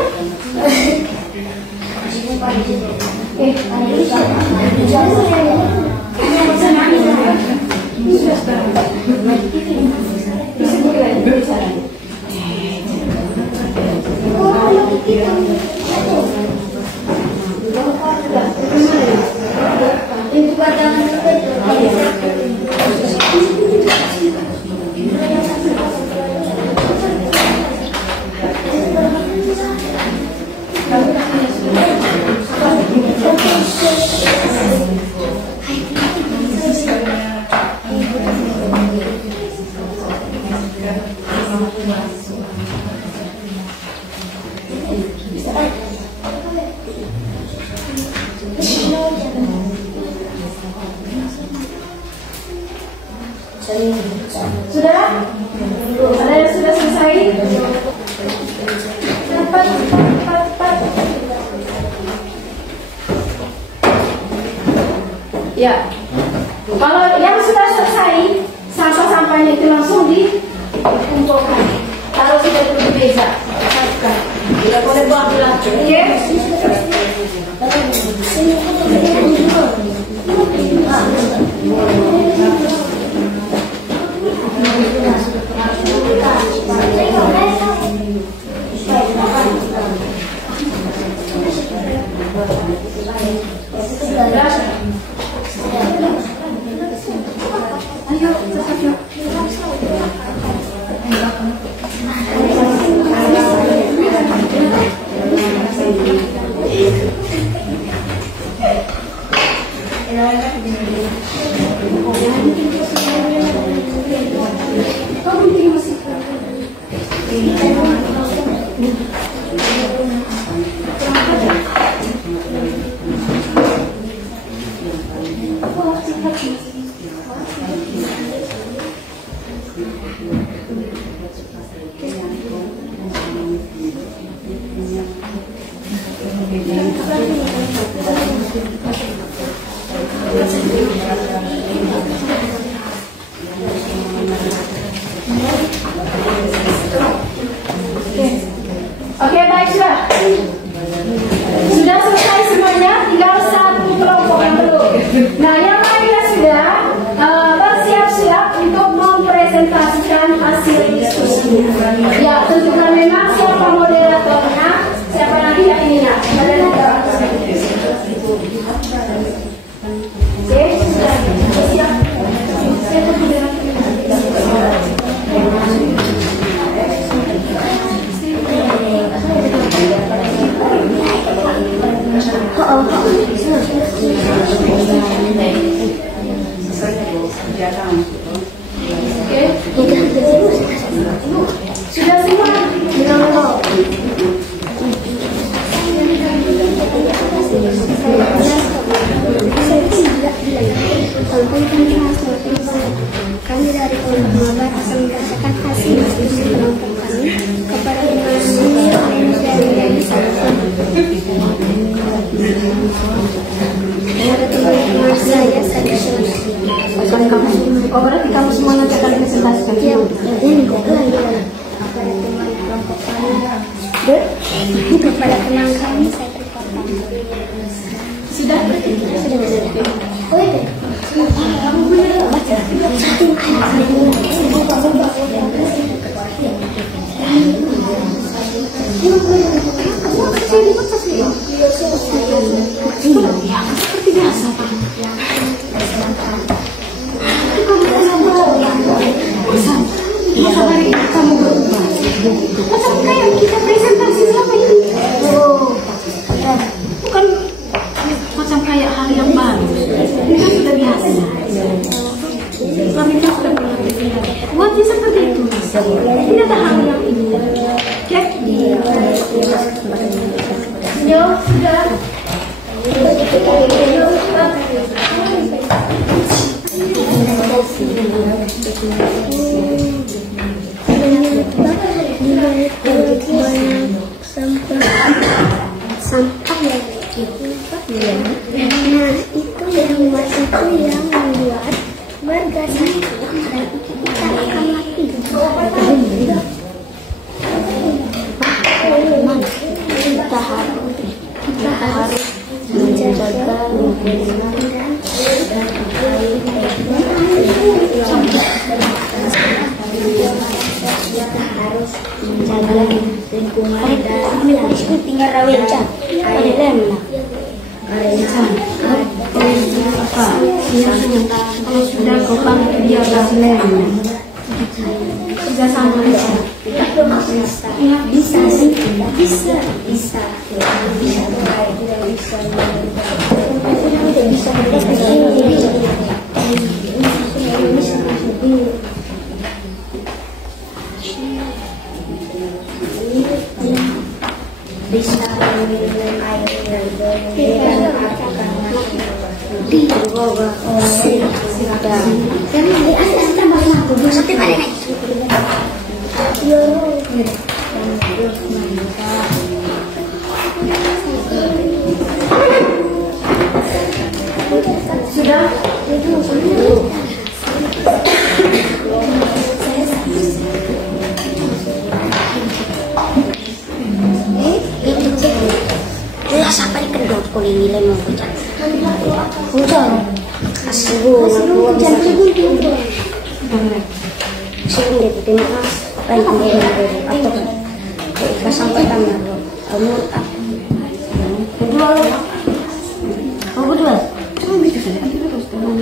Sudah? Ada yang sudah selesai? Cepat. Ya. Kalau yang sudah selesai, sampah-sampahnya itu langsung dikumpulkan. Kalau sudah berbeza, tidak boleh buang di lantai. Oke? Ayo, cepat yuk. Oke, baik sudah. Sudah selesai semuanya, tinggal satu kelompok yang belum. Nah, yang lainnya sudah bersiap-siap untuk mempresentasikan hasil diskusi. Ya, tentukan memang siapa moderatornya, siapa nanti yang ini nak. Oke, sudah siap. Oh, berarti kamu semua nanti akan presentasikan. Iya, ini kepada teman kelompok kami. Kepada teman kami saya berkorban. Sudah? Oh iya. Kamu benar baca. Seperti biasa. Masa hari ini kamu berubah? Macam kayak kita presentasi selama ini. Bukan macam kayak hal yang baru. Ini kan sudah biasa. Selama ini sudah mengerti. Buatnya seperti itu. Ini ada hal yang ini. Oke? Yo, sudah. Sampah yang nah itu yang buat itu yang membuat warga satu dan kita akan mati. Kita harus menjaga lingkungan dan kita harus menjaga lingkungan dan tinggal rawincan ada lemna Apa? Kalau sudah kau panggil dia kasih lemna. Sudah sama bisa sih bisa minum air dan akan di bawah dan ada tambah lampu sampai mana nih sudah. Sampai kedok kulit nilai mau hujan. Hujan. Asibun aku bisa. Sibun deh terima kasih. Atau pasang pertama kamu berdua. Kamu berdua. Cuma gitu saja. Kita terus teman.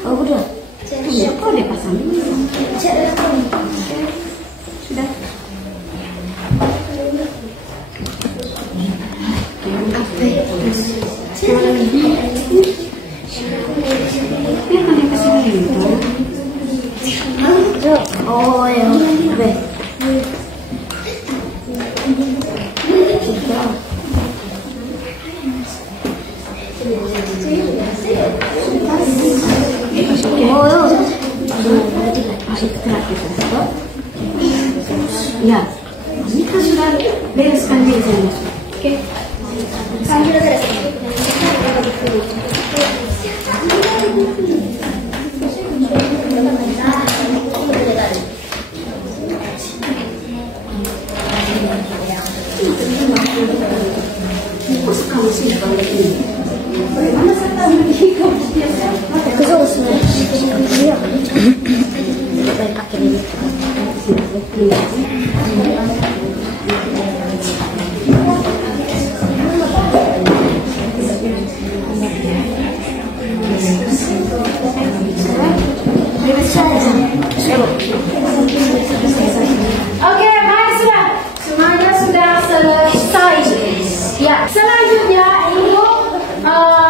Kamu berdua. Iya, kau deh pasang. Sudah. Oh ya, Ya, ini kan sudah bereskan di sini. Oke. sambil beres. Kamu sih kalau ini. Bagaimana saya tahu kau biasa? Terus iya. Saya pakai ini. Oke, baik sudah. Semuanya sudah selesai. Ya, selanjutnya Ibu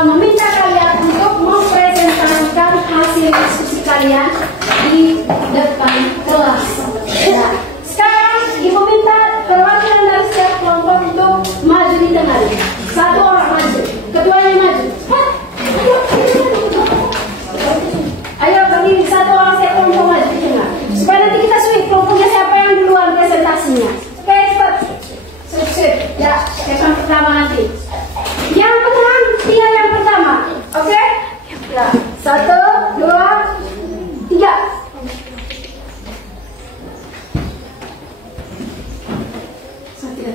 meminta kalian untuk mempresentasikan hasil diskusi kalian di depan kelas. Ya, sekarang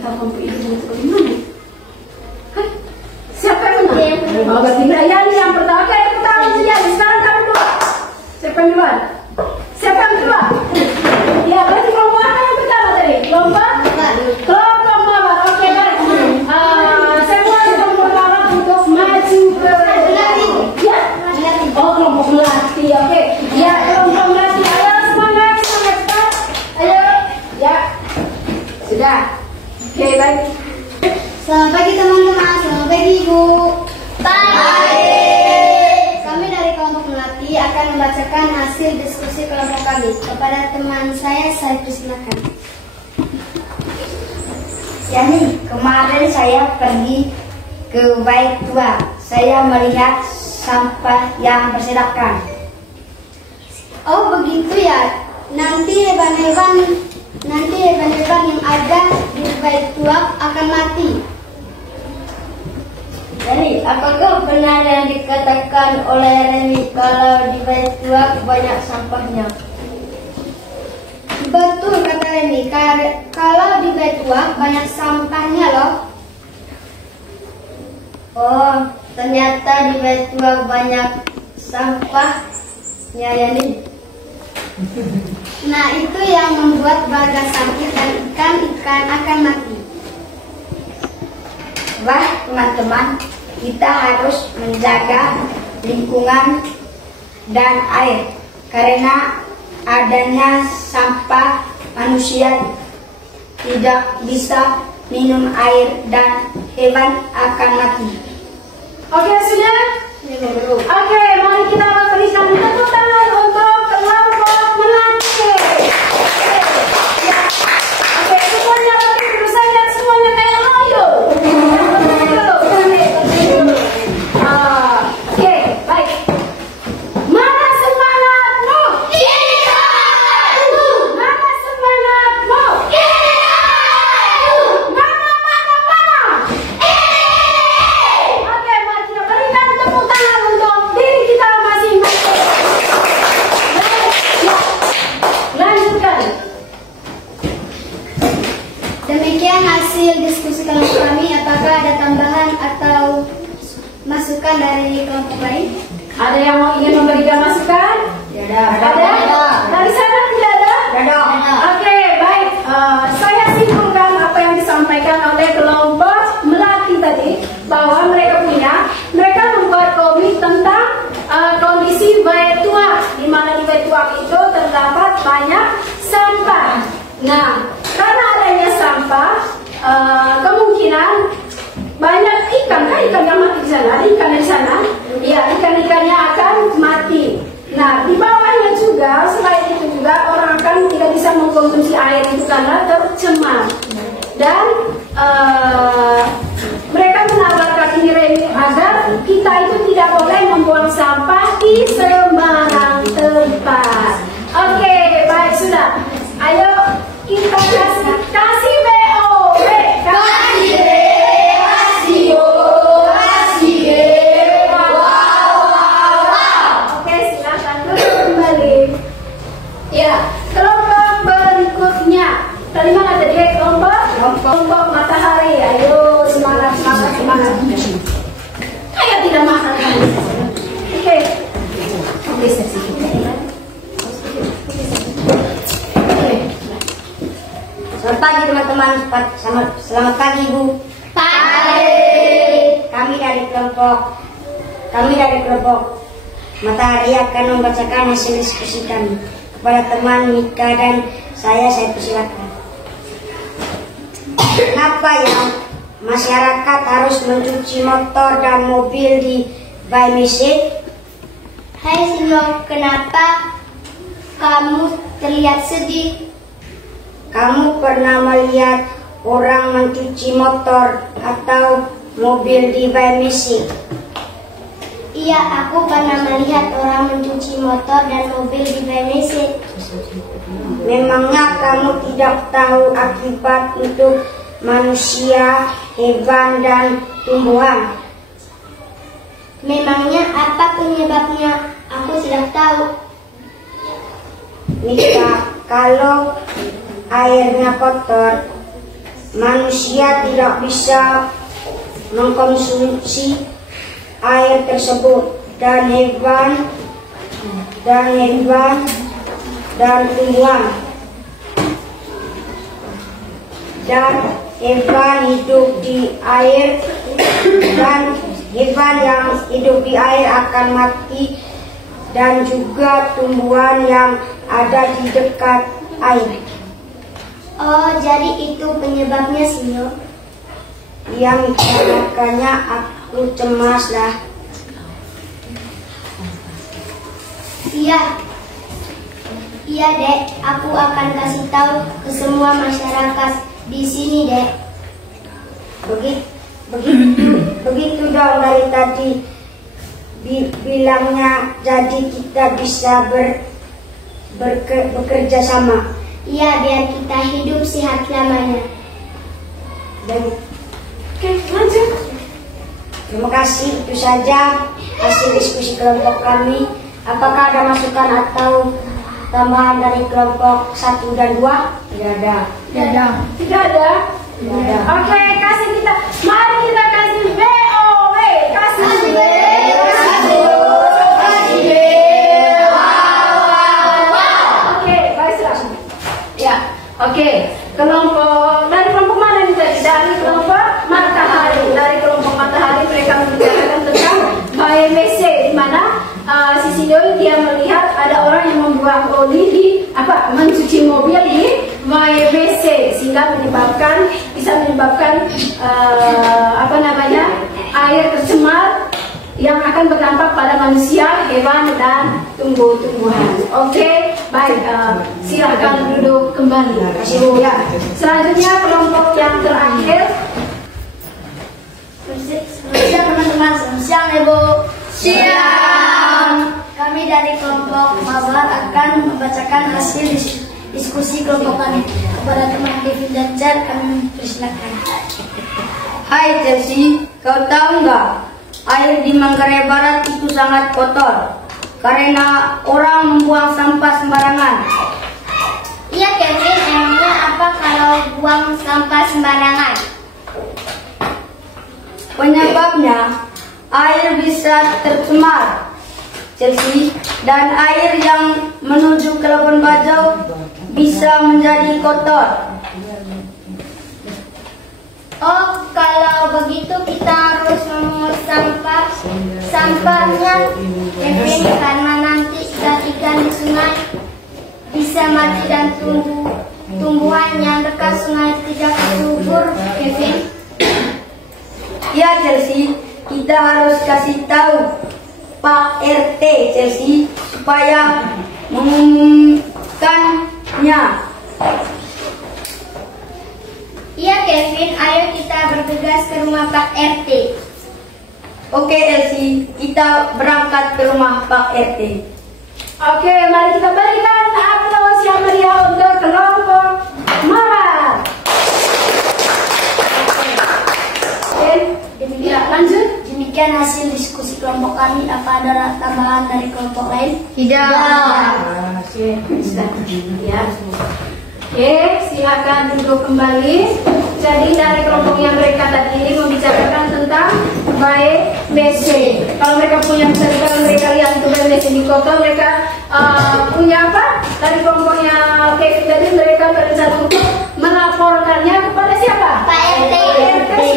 tahu kelompok ini bentuk bagaimana? Hai, siapa yang menang? Oh, berarti Mbak Yani yang pertama. Oke, yang pertama Yani. Sekarang kamu dua. Siapa yang duluan? Siapa yang kedua? Ya, berarti kelompok apa yang pertama tadi? Kelompok mawar. Oke, baik. Saya mulai kelompok mawar untuk maju ke ya. Oh, kelompok melati. Oke. Ya, kelompok melati. Ayo semangat, semangat. Ayo. Ya. Sudah. Oke, baik. Selamat pagi teman-teman, selamat pagi Ibu. Pagi. Kami dari kelompok Melati akan membacakan hasil diskusi kelompok kami. Kepada teman saya persilakan. Yani, kemarin saya pergi ke Bait Tua. Saya melihat sampah yang berserakan. Oh begitu ya. Nanti hewan-hewan yang ada di Bait Tua akan mati. Yani, apakah benar yang dikatakan oleh Reni kalau di Bait Tua banyak sampahnya? Betul kata Reni, kalau di Bait Tua banyak sampahnya loh. Oh, ternyata di Bait Tua banyak sampahnya, Yani. Nah itu yang membuat warga sakit dan ikan akan mati. Wah, teman-teman, kita harus menjaga lingkungan dan air karena adanya sampah manusia tidak bisa minum air dan hewan akan mati. Oke, sudah? Oke, mari kita berikan tepuk tangan untuk kelompok Melati. Oke, semuanya bagi dulu saya, semuanya kayak loyo. Oke, baik. Mana semangatmu? Mana semangatmu? Mana? Oke, mari kita berikan tepuk tangan untuk diri kita masing-masing. Ya, lanjutkan. Demikian hasil diskusi kelompok kami. Apakah ada tambahan atau masukan dari kelompok lain? Ada yang ingin memberikan masukan? Ada? Dari sana tidak ada? Oke, baik. Saya simpulkan apa yang disampaikan oleh kelompok Melati tadi, bahwa mereka membuat komik tentang kondisi Bait Tua, di mana di Bait Tua itu terdapat banyak sampah. Nah, karena adanya sampah, kemungkinan banyak ikan yang mati di sana, ikan di sana, ya ikan-ikannya akan mati. Nah, di bawahnya juga, selain itu juga orang akan tidak bisa mengkonsumsi air itu karena tercemar. Dan mereka menawarkan ini Reni agar kita itu tidak boleh membuang sampah di sembarang tempat. Oke, baik sudah. Ayo kita kasih BO, Oke, silakan duduk kembali. Ya, kelompok berikutnya. Dari mana tadi kelompok matahari. Ayo semangat. Kayak tidak makan. Oke. Oke, sesi kita ya. Selamat pagi teman-teman, selamat pagi Ibu. Pagi. Kami dari kelompok Matahari akan membacakan hasil diskusi kami. Kepada teman Mika dan saya persilakan. Kenapa ya masyarakat harus mencuci motor dan mobil di Baimesin? Hai Sino, kenapa kamu terlihat sedih? Kamu pernah melihat orang mencuci motor atau mobil di Baimesin? Iya, aku pernah melihat orang mencuci motor dan mobil di Baimesin. Memangnya kamu tidak tahu akibat untuk manusia, hewan, dan tumbuhan? Memangnya apa penyebabnya? Aku tidak tahu. Mika, kalau airnya kotor, manusia tidak bisa mengkonsumsi air tersebut, dan hewan dan tumbuhan dan hewan hidup di air, dan hewan yang hidup di air akan mati, dan juga tumbuhan yang ada di dekat air. Oh, jadi itu penyebabnya, Sinyo? Yang makanya aku cemas lah. Iya Dek, aku akan kasih tahu ke semua masyarakat di sini Dek. Begitu dong dari tadi bilangnya, jadi kita bisa bekerja sama. Iya, biar kita hidup sehat lamanya. Oke, lanjut. Terima kasih, itu saja hasil diskusi kelompok kami. Apakah ada masukan atau tambahan dari kelompok 1 dan 2? Tidak ada. Tidak ada. Oke, kasih kita. Mari kita kasih BOW. Kasih B. Oke, baiklah. Ya, oke. Dari kelompok mana nih tadi? Dari kelompok Matahari. Dari kelompok Matahari mereka membicarakan tentang BMC, di mana Sisi Doi dia melihat ada orang yang membuang oli mencuci mobil di BMC, sehingga bisa menyebabkan air tercemar yang akan berdampak pada manusia, hewan dan tumbuh-tumbuhan. Oke, baik, silakan duduk kembali. Kasih ya. Selanjutnya kelompok yang terakhir. Siang teman-teman, selamat siang Ibu. Siang. Kami dari kelompok Mabar akan membacakan hasil diskusi kelompok kami. Kepada teman Devin dan Cer, kami persilakan. Hai Chelsea, kau tahu nggak? Air di Manggarai Barat itu sangat kotor karena orang membuang sampah sembarangan. Iya Kevin, emangnya apa kalau buang sampah sembarangan? Penyebabnya air bisa tercemar, Chelsea, dan air yang menuju ke Labuan Bajo bisa menjadi kotor. Oh, kalau begitu kita harus memungut sampahnya, Kevin, karena nanti ikan di sungai bisa mati dan tumbuhan yang dekat sungai tidak subur, Kevin. Ya Chelsea, kita harus kasih tahu Pak RT Chelsea supaya mengumumkannya. Iya Kevin, ayo kita bergegas ke rumah Pak RT. Oke Elsie, kita berangkat ke rumah Pak RT. Oke, mari kita berikan aplaus yang meriah untuk kelompok Mabar. Lanjut. Demikian hasil diskusi kelompok kami. Apa ada tambahan dari kelompok lain? Tidak. Oke, silakan duduk kembali. Jadi dari kelompok yang mereka tadi membicarakan tentang BMC. Kalau mereka punya cerita, mereka lihat itu BMC di kota, mereka punya apa? Dari kelompoknya Kevin tadi mereka berencana untuk melaporkannya kepada siapa? Pak RT.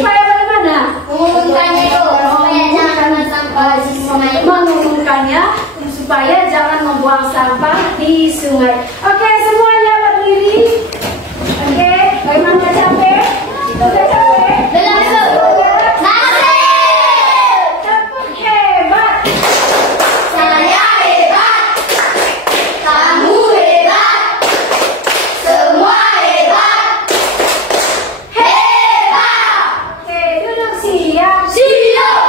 Supaya bagaimana? Mengumumkannya itu supaya jangan sampah di sungai. Mengumumkannya supaya jangan membuang sampah di sungai. Oke, semuanya berdiri. Oke, bagaimana capek? Sudah capek? Belum. Masih. Tepuk hebat. Saya hebat. Kamu hebat. Semua hebat. Hebat. Oke, duduk siap. Siap.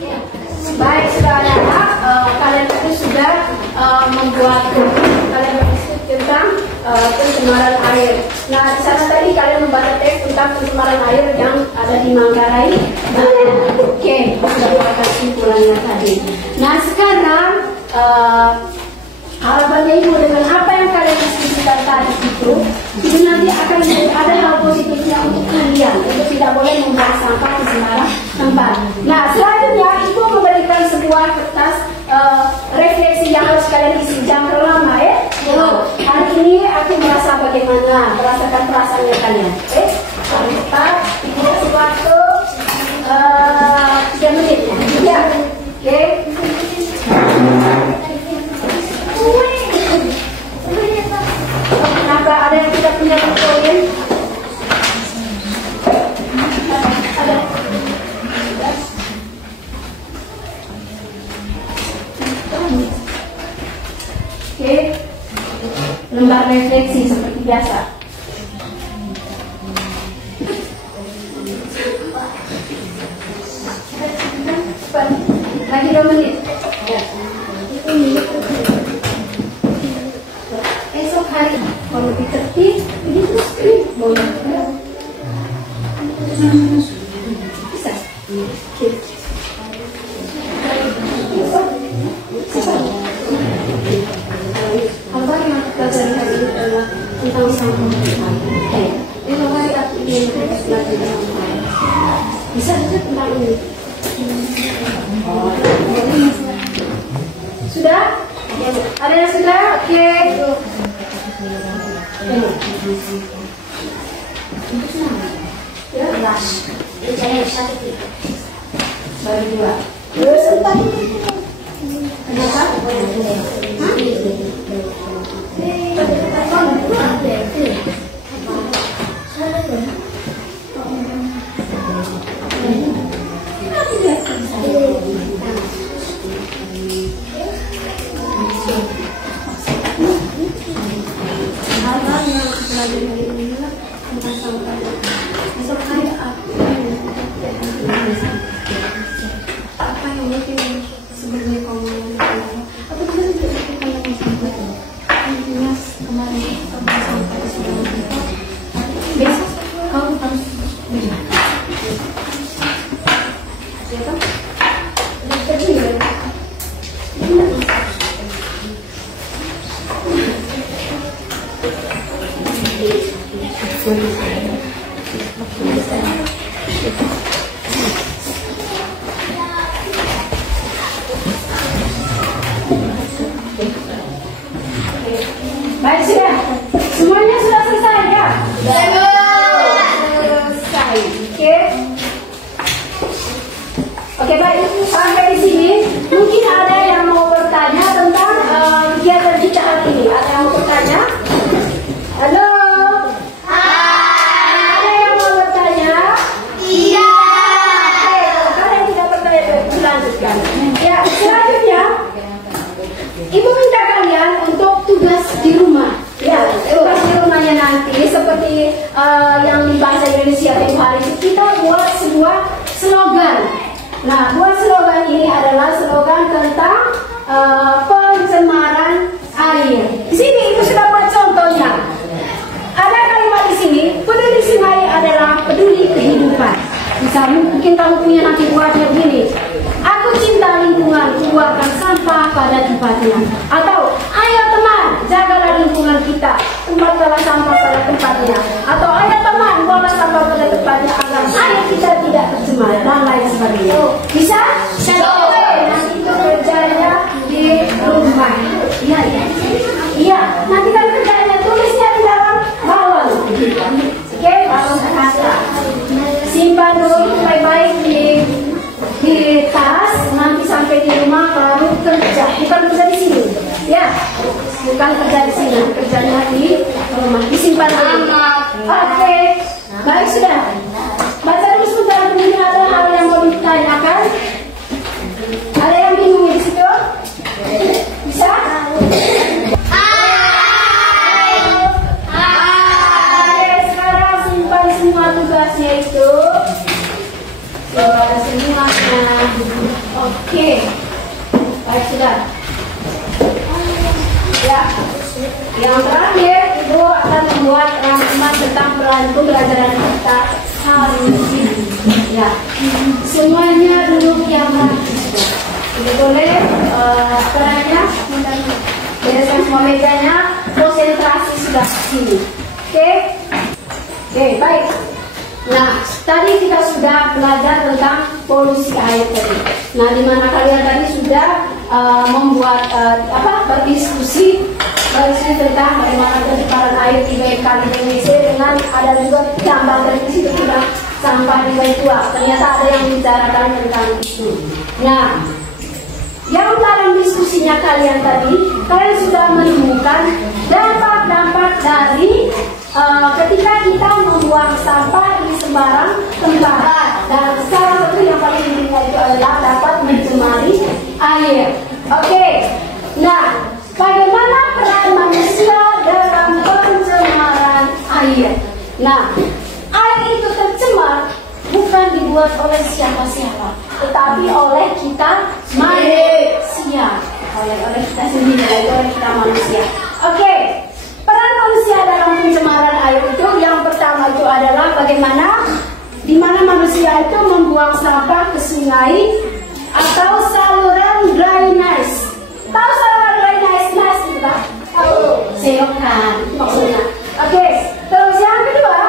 Ya. Baik, sudah anak-anak, kalian itu sudah membuat kalian berdiskusi tentang pencemaran air. Nah, di sana tadi kalian membaca teks tentang pencemaran air yang ada di Manggarai. Oke, sudah buat kesimpulannya tadi. Nah, sekarang harapannya Ibu dengan apa yang kalian diskusikan tadi itu nanti akan ada hal positifnya untuk bagaimana, merasakan perasaannya kalian. Oke, harus tetap dikasih waktu 3 menit ya. Oke. Kenapa ada yang tidak punya poin? Ada. Oke, lembar refleksi seperti biasa. Lagi 2 menit. Esok hari kalau lebih tertib, begitu boleh. Bisa. Apa yang pelajaran hari ini adalah tentang sampah. Esok hari aku ingin belajar tentang sampah. Bisa saja tentang ini. Sudah? Ada yang sudah? Oke. Baru 2. Sebentar. Kenapa? Apa yang mungkin sebenarnya kamu atau bisa dilakukan sampai intinya kemarin kamu sampai sudah besok kamu harus ya kan? Baik, sudah. Semuanya sudah selesai ya? Selesai. Oke. Oke, baik. Sampai di sini. Mungkin ada yang mau bertanya tentang kegiatan kita hari ini. Ada yang mau bertanya? Halo. Ada yang mau bertanya? Tidak. Ada yang tidak bertanya, dilanjutkan. Ya, selanjutnya Ibu minta kalian untuk tugas di rumah. Ya, tugas di rumahnya nanti seperti yang di bahasa Indonesia tempo hari itu kita buat sebuah slogan. Nah, buat slogan ini adalah slogan tentang pencemaran air. Di sini Ibu sudah buat contohnya. Ada kalimat di sini, peduli sungai adalah peduli kehidupan. Misalnya mungkin kamu punya nanti buatnya begini. Aku cinta lingkungan, keluarkan sampah pada tempatnya. Atau, ayo teman, jagalah lingkungan kita, tempatkanlah sampah pada tempatnya. Atau, ayo teman, buanglah sampah pada tempatnya agar air kita tidak tercemar dan lain sebagainya. Bisa? Oke, nanti itu kerjanya di rumah. Iya, iya. Iya, nanti kan kerjanya tulisnya di dalam balon. Oke, balon kaca. Simpan dulu baik-baik di tas, nanti sampai di rumah baru kerja. Bukan kerja di sini, ya. Bukan kerja di sini, kerjanya di rumah. Disimpan dulu. Oke, baik sudah. Baca dulu sebentar, mungkin ada hal yang mau ditanyakan. Ada yang bingung di situ? Bisa? Sekarang simpan semua tugasnya itu. Ada semuanya. Oke. Baik, sudah. Ya. Yang terakhir, Ibu akan membuat rangkuman tentang pembelajaran kita hari ini. Ya. Semuanya duduk yang rapi. Ibu boleh apa namanya? Bereskan semua mejanya, konsentrasi sudah di sini. Oke. Oke, baik. Nah, tadi kita sudah belajar tentang polusi air tadi. Nah, di mana kalian tadi sudah membuat berdiskusi tentang bagaimana pencemaran air air di baik kali WC dengan ada juga gambar di situ juga sampah di baik tua. Ternyata ada yang bicarakan tentang itu. Nah, yang dalam diskusinya kalian tadi, kalian sudah menemukan dampak-dampak dari ketika kita membuang sampah di sembarang tempat. Dan salah satu yang paling penting itu adalah dapat mencemari air. Oke. Nah, bagaimana peran manusia dalam pencemaran air? Nah, air itu tercemar bukan dibuat oleh siapa-siapa, tetapi oleh kita manusia, oleh kita sendiri, oleh kita manusia. Oke, peran manusia dalam pencemaran air itu yang pertama itu adalah bagaimana di mana manusia itu membuang sampah ke sungai atau saluran drainase. Tahu saluran drainase itu kan? Selokan maksudnya. Oke, terus yang kedua,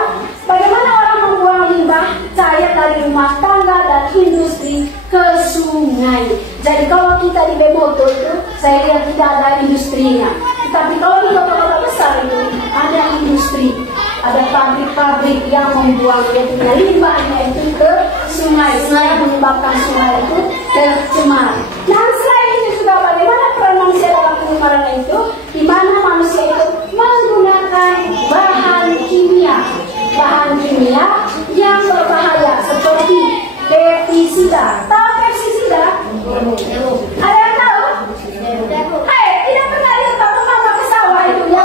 bagaimana orang membuang limbah cair dari rumah tangga dan industri ke sungai. Jadi kalau kita di Bemoto itu, saya lihat tidak ada industrinya. Tapi kalau di kota-kota besar itu ada industri, ada pabrik-pabrik yang membuang limbahnya itu ke sungai, sehingga menyebabkan sungai itu tercemar. Nah, selain itu juga bagaimana peran manusia dalam pencemaran itu, di mana manusia itu menggunakan bahan kimia yang berbahaya seperti pestisida. Tahu pestisida? Ada yang tahu? Hai, tidak pernah lihat pernah pakai sawah itu ya?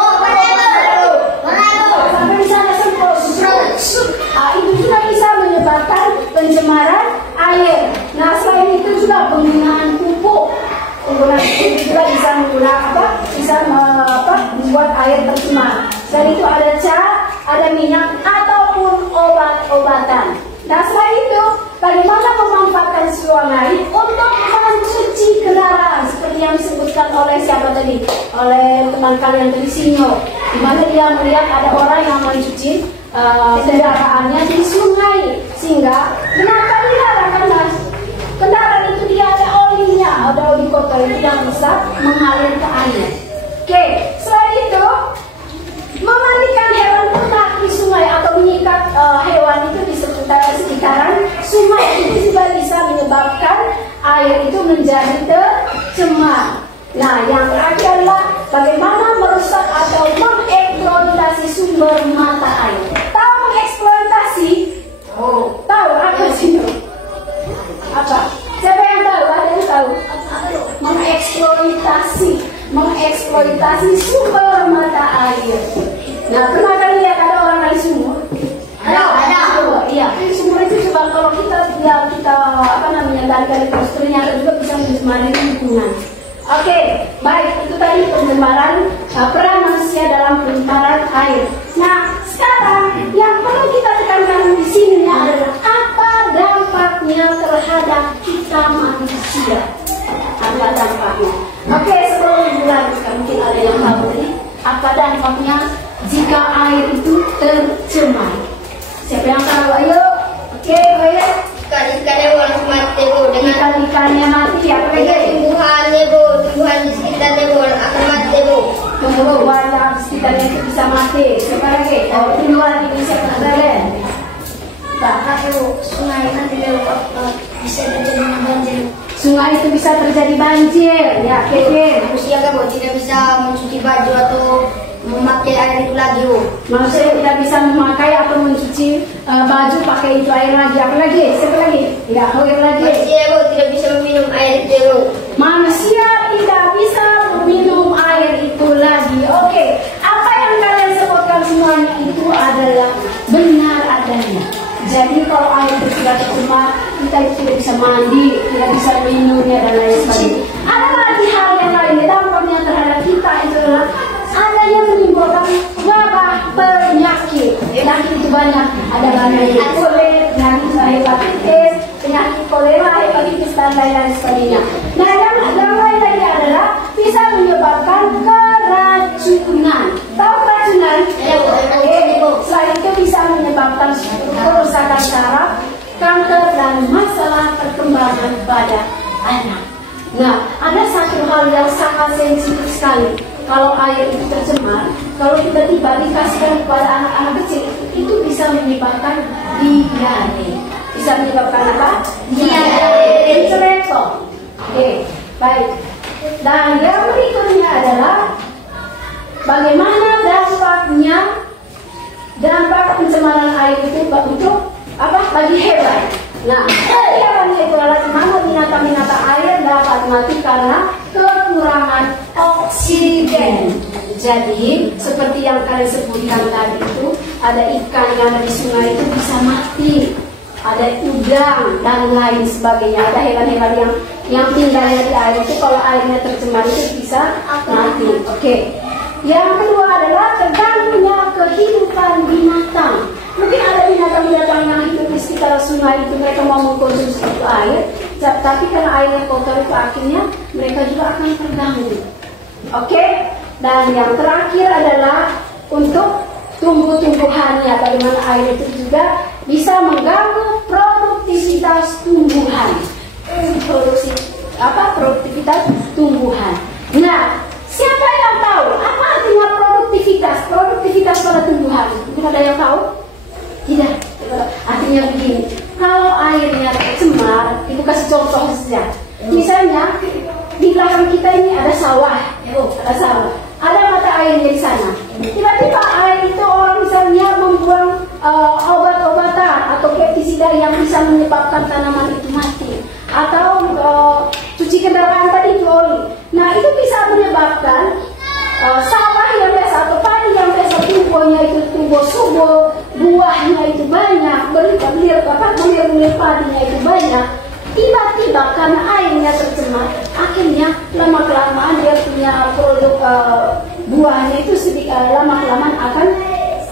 Sampai di sana semprot. Itu juga bisa menyebabkan pencemaran air. Nah, selain itu juga penggunaan pupuk. Penggunaan pupuk juga bisa menggunakan membuat air tercemar. Selain itu ada cat, ada minyak ataupun obat-obatan. Nah, selain itu, bagaimana memanfaatkan sungai untuk mencuci kendaraan seperti yang disebutkan oleh siapa tadi? Oleh teman kalian tadi, Sinyo. Di mana dia melihat ada orang yang mencuci kendaraannya di sungai, sehingga kenapa dilarang? Karena kendaraan itu dia ada olinya, ada oli kotor itu yang bisa mengalir ke air. Oke, selain itu memandikan hewan ternak di sungai atau menyikat hewan itu di sekitaran sungai itu juga bisa menyebabkan air itu menjadi tercemar. Nah, yang terakhir adalah bagaimana merusak atau mengeksploitasi sumber mata air. Tahu mengeksploitasi? Oh, tahu apa sih? Apa? Siapa yang tahu? Ada yang tahu? Mengeksploitasi sumber mata air. Nah, pernah kali lihat ada orang kali sumur? Ada. Iya, sumur itu coba kalau kita gali posturnya juga bisa mencemari lingkungan. Oke, baik, itu tadi pencemaran peran manusia dalam pencemaran air. Nah, sekarang yang perlu kita tekankan di sini adalah apa dampaknya terhadap kita manusia. Apa dampaknya? Oke, sebelum dilanjutkan mungkin ada yang tahu nih, apa dampaknya jika air itu tercemar? Siapa yang tahu? Ayo, oke, ayo. Ikan-ikannya boleh mati, Bu. Dengan Ikan-ikannya mati, apa lagi? tumbuhannya, Bu. Tumbuhan di sekitarnya, Bu, akan mati, Bu. Tumbuhan yang di sekitarnya itu bisa mati. Siapa lagi? Oh, tumbuhan ini siapa kalian? Bahkan, Bu, sungai nanti bisa terjadi banjir. Sungai itu bisa terjadi banjir, ya, Kevin. Manusia kan, Bu, tidak bisa mencuci baju atau memakai air itu lagi, Bu. Manusia tidak bisa memakai atau mencuci baju pakai itu air lagi. Apa lagi? Siapa lagi? Ya, air lagi. Manusia, Bu, tidak bisa meminum air itu, Bu. Manusia tidak bisa meminum air itu lagi. Oke, apa yang kalian sebutkan semuanya itu adalah benar adanya. Jadi kalau air itu sudah tercemar, kita itu tidak bisa mandi, tidak bisa minumnya dan lain sebagainya. Ada lagi hal yang lain, dampaknya terhadap kita itu adalah ada yang menimbulkan wabah penyakit. Penyakit itu banyak, ada penyakit kulit, penyakit hepatitis, penyakit kolera, hepatitis dan lain-lain sebagainya. Nah, yang lain lagi adalah bisa menyebabkan keracunan. Tahu keracunan? Ya, Bu. Selain itu bisa menyebabkan kerusakan saraf, kanker dan masalah perkembangan pada anak. Nah, ada satu hal yang sangat sensitif sekali. kalau air itu tercemar, kalau tiba-tiba dikasihkan kepada anak-anak kecil, itu bisa menyebabkan diare. Bisa menyebabkan apa? Diare. Oke, baik. Dan yang berikutnya adalah bagaimana dampak pencemaran air itu untuk apa? Bagi hewan. Nah, hewan itu adalah mana binatang-binatang air dapat mati karena kekurangan oksigen. Jadi, seperti yang kalian sebutkan tadi itu, ada ikan yang ada di sungai itu bisa mati, ada udang dan lain sebagainya. Ada hewan-hewan yang tinggalnya di air itu kalau airnya tercemar itu bisa mati. Oke. Yang kedua adalah terganggunya kehidupan binatang. Mungkin ada binatang-binatang yang hidup di sekitar sungai itu, mereka mau mengkonsumsi itu air, tapi karena airnya kotor itu akhirnya mereka juga akan terganggu. Oke? Dan yang terakhir adalah untuk tumbuh-tumbuhannya, bagaimana air itu juga bisa mengganggu produktivitas tumbuhan. Produktivitas tumbuhan. Nah, siapa yang tahu apa artinya produktivitas pada tumbuhan? Mungkin ada yang tahu? Tidak. Artinya begini, kalau airnya tercemar, ibu kasih contoh saja. Misalnya di belakang kita ini ada sawah, ada mata airnya di sana. Tiba-tiba air itu orang misalnya membuang obat-obatan atau pestisida yang bisa menyebabkan tanaman itu mati, atau cuci kendaraan tadi itu oli. Nah, itu bisa menyebabkan sawah yang biasa atau padi yang biasa tumbuhnya itu tumbuh subur, buahnya itu banyak, berlimpah-limpah padinya itu banyak. Tiba-tiba karena airnya tercemar, akhirnya lama-kelamaan dia punya produk buahnya itu lama-kelamaan akan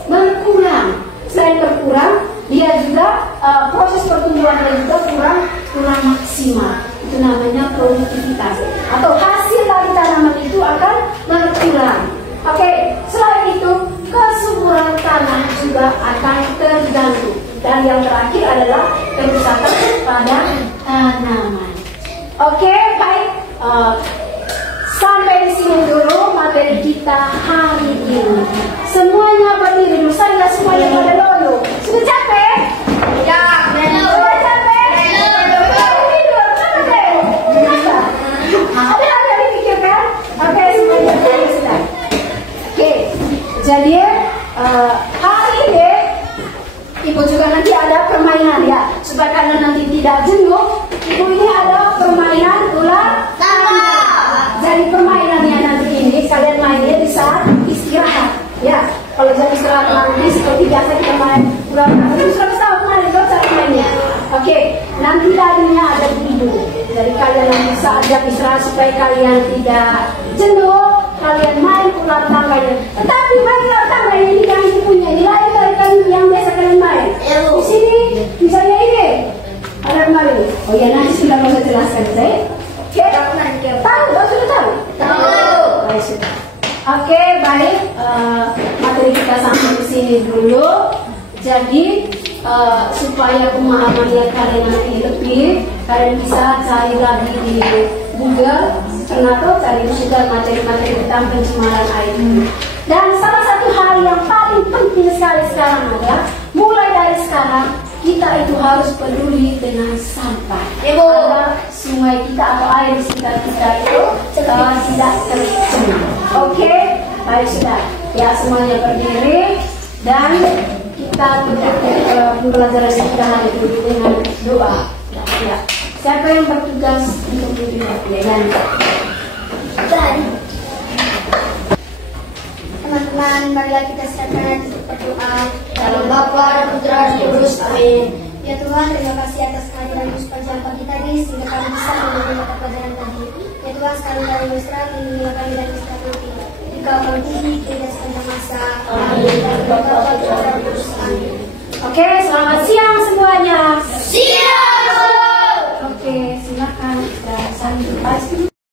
berkurang. Selain berkurang, dia juga proses pertumbuhannya juga kurang maksimal. Itu namanya produktivitas atau hasil dari tanaman itu akan berkurang. Oke, selain itu kesuburan tanah juga akan terganggu. Dan yang terakhir adalah kerusakan pada tanaman. Oke, baik. Sampai di sini dulu materi kita hari ini. Semuanya berdiri dulu. Saya semuanya pada loyo. Sudah capek? Ya, sudah capek? Tidur, kenapa? Ada yang dipikirkan? Oke, semuanya sudah. Oke, jadi hari ini Ibu juga nanti ada permainan ya, supaya kalian nanti tidak jenuh. Ibu ini ada permainan ular tangga. Jadi permainannya nanti ini kalian mainnya di saat istirahat ya. Kalau jam istirahat nanti seperti biasa kita main ular tangga. Itu sudah bisa kemarin kalau cara mainnya. Oke, nanti tadinya ada ibu. Jadi kalian nanti saat jam istirahat supaya kalian tidak jenuh, kalian main ular tangganya. Tetapi main ular tangga ini kan ibu punya nilai dari yang biasa kalian main. Di sini misalnya ini ada main. Oh ya, nanti sudah mau jelaskan saya. Oke, tahu? Sudah tahu? Tahu. Baik, sudah. Oke, baik. Materi kita sampai di sini dulu. Jadi supaya pemahamannya kalian nanti lebih, kalian bisa cari lagi di Google, atau cari juga materi-materi tentang pencemaran air. Dan salah satu hal yang paling penting sekali sekarang adalah mulai dari sekarang kita itu harus peduli dengan sampah. Agar sungai kita atau air di sekitar kita itu tidak tercemar. Oke, baik sudah. Ya, semuanya berdiri dan kita tutup pembelajaran kita hari ini dengan doa. Ya. Siapa yang bertugas untuk berdoa? Dan teman-teman, marilah kita siapkan untuk berdoa. Dalam Bapa dan Putra dan Roh Kudus. Amin. Ya Tuhan, terima kasih atas kehadiran-Mu sepanjang pagi tadi sehingga kami bisa mendengar mata pelajaran tadi. Ya Tuhan, sekali kali berserah lindungilah kami dan istirahat nanti. Engkau akan tinggi kita sepanjang masa. Amin. Dalam Bapa, Putra dan Roh Kudus. Amin. Oke, selamat siang semuanya. Siang. Oke, silakan. Saling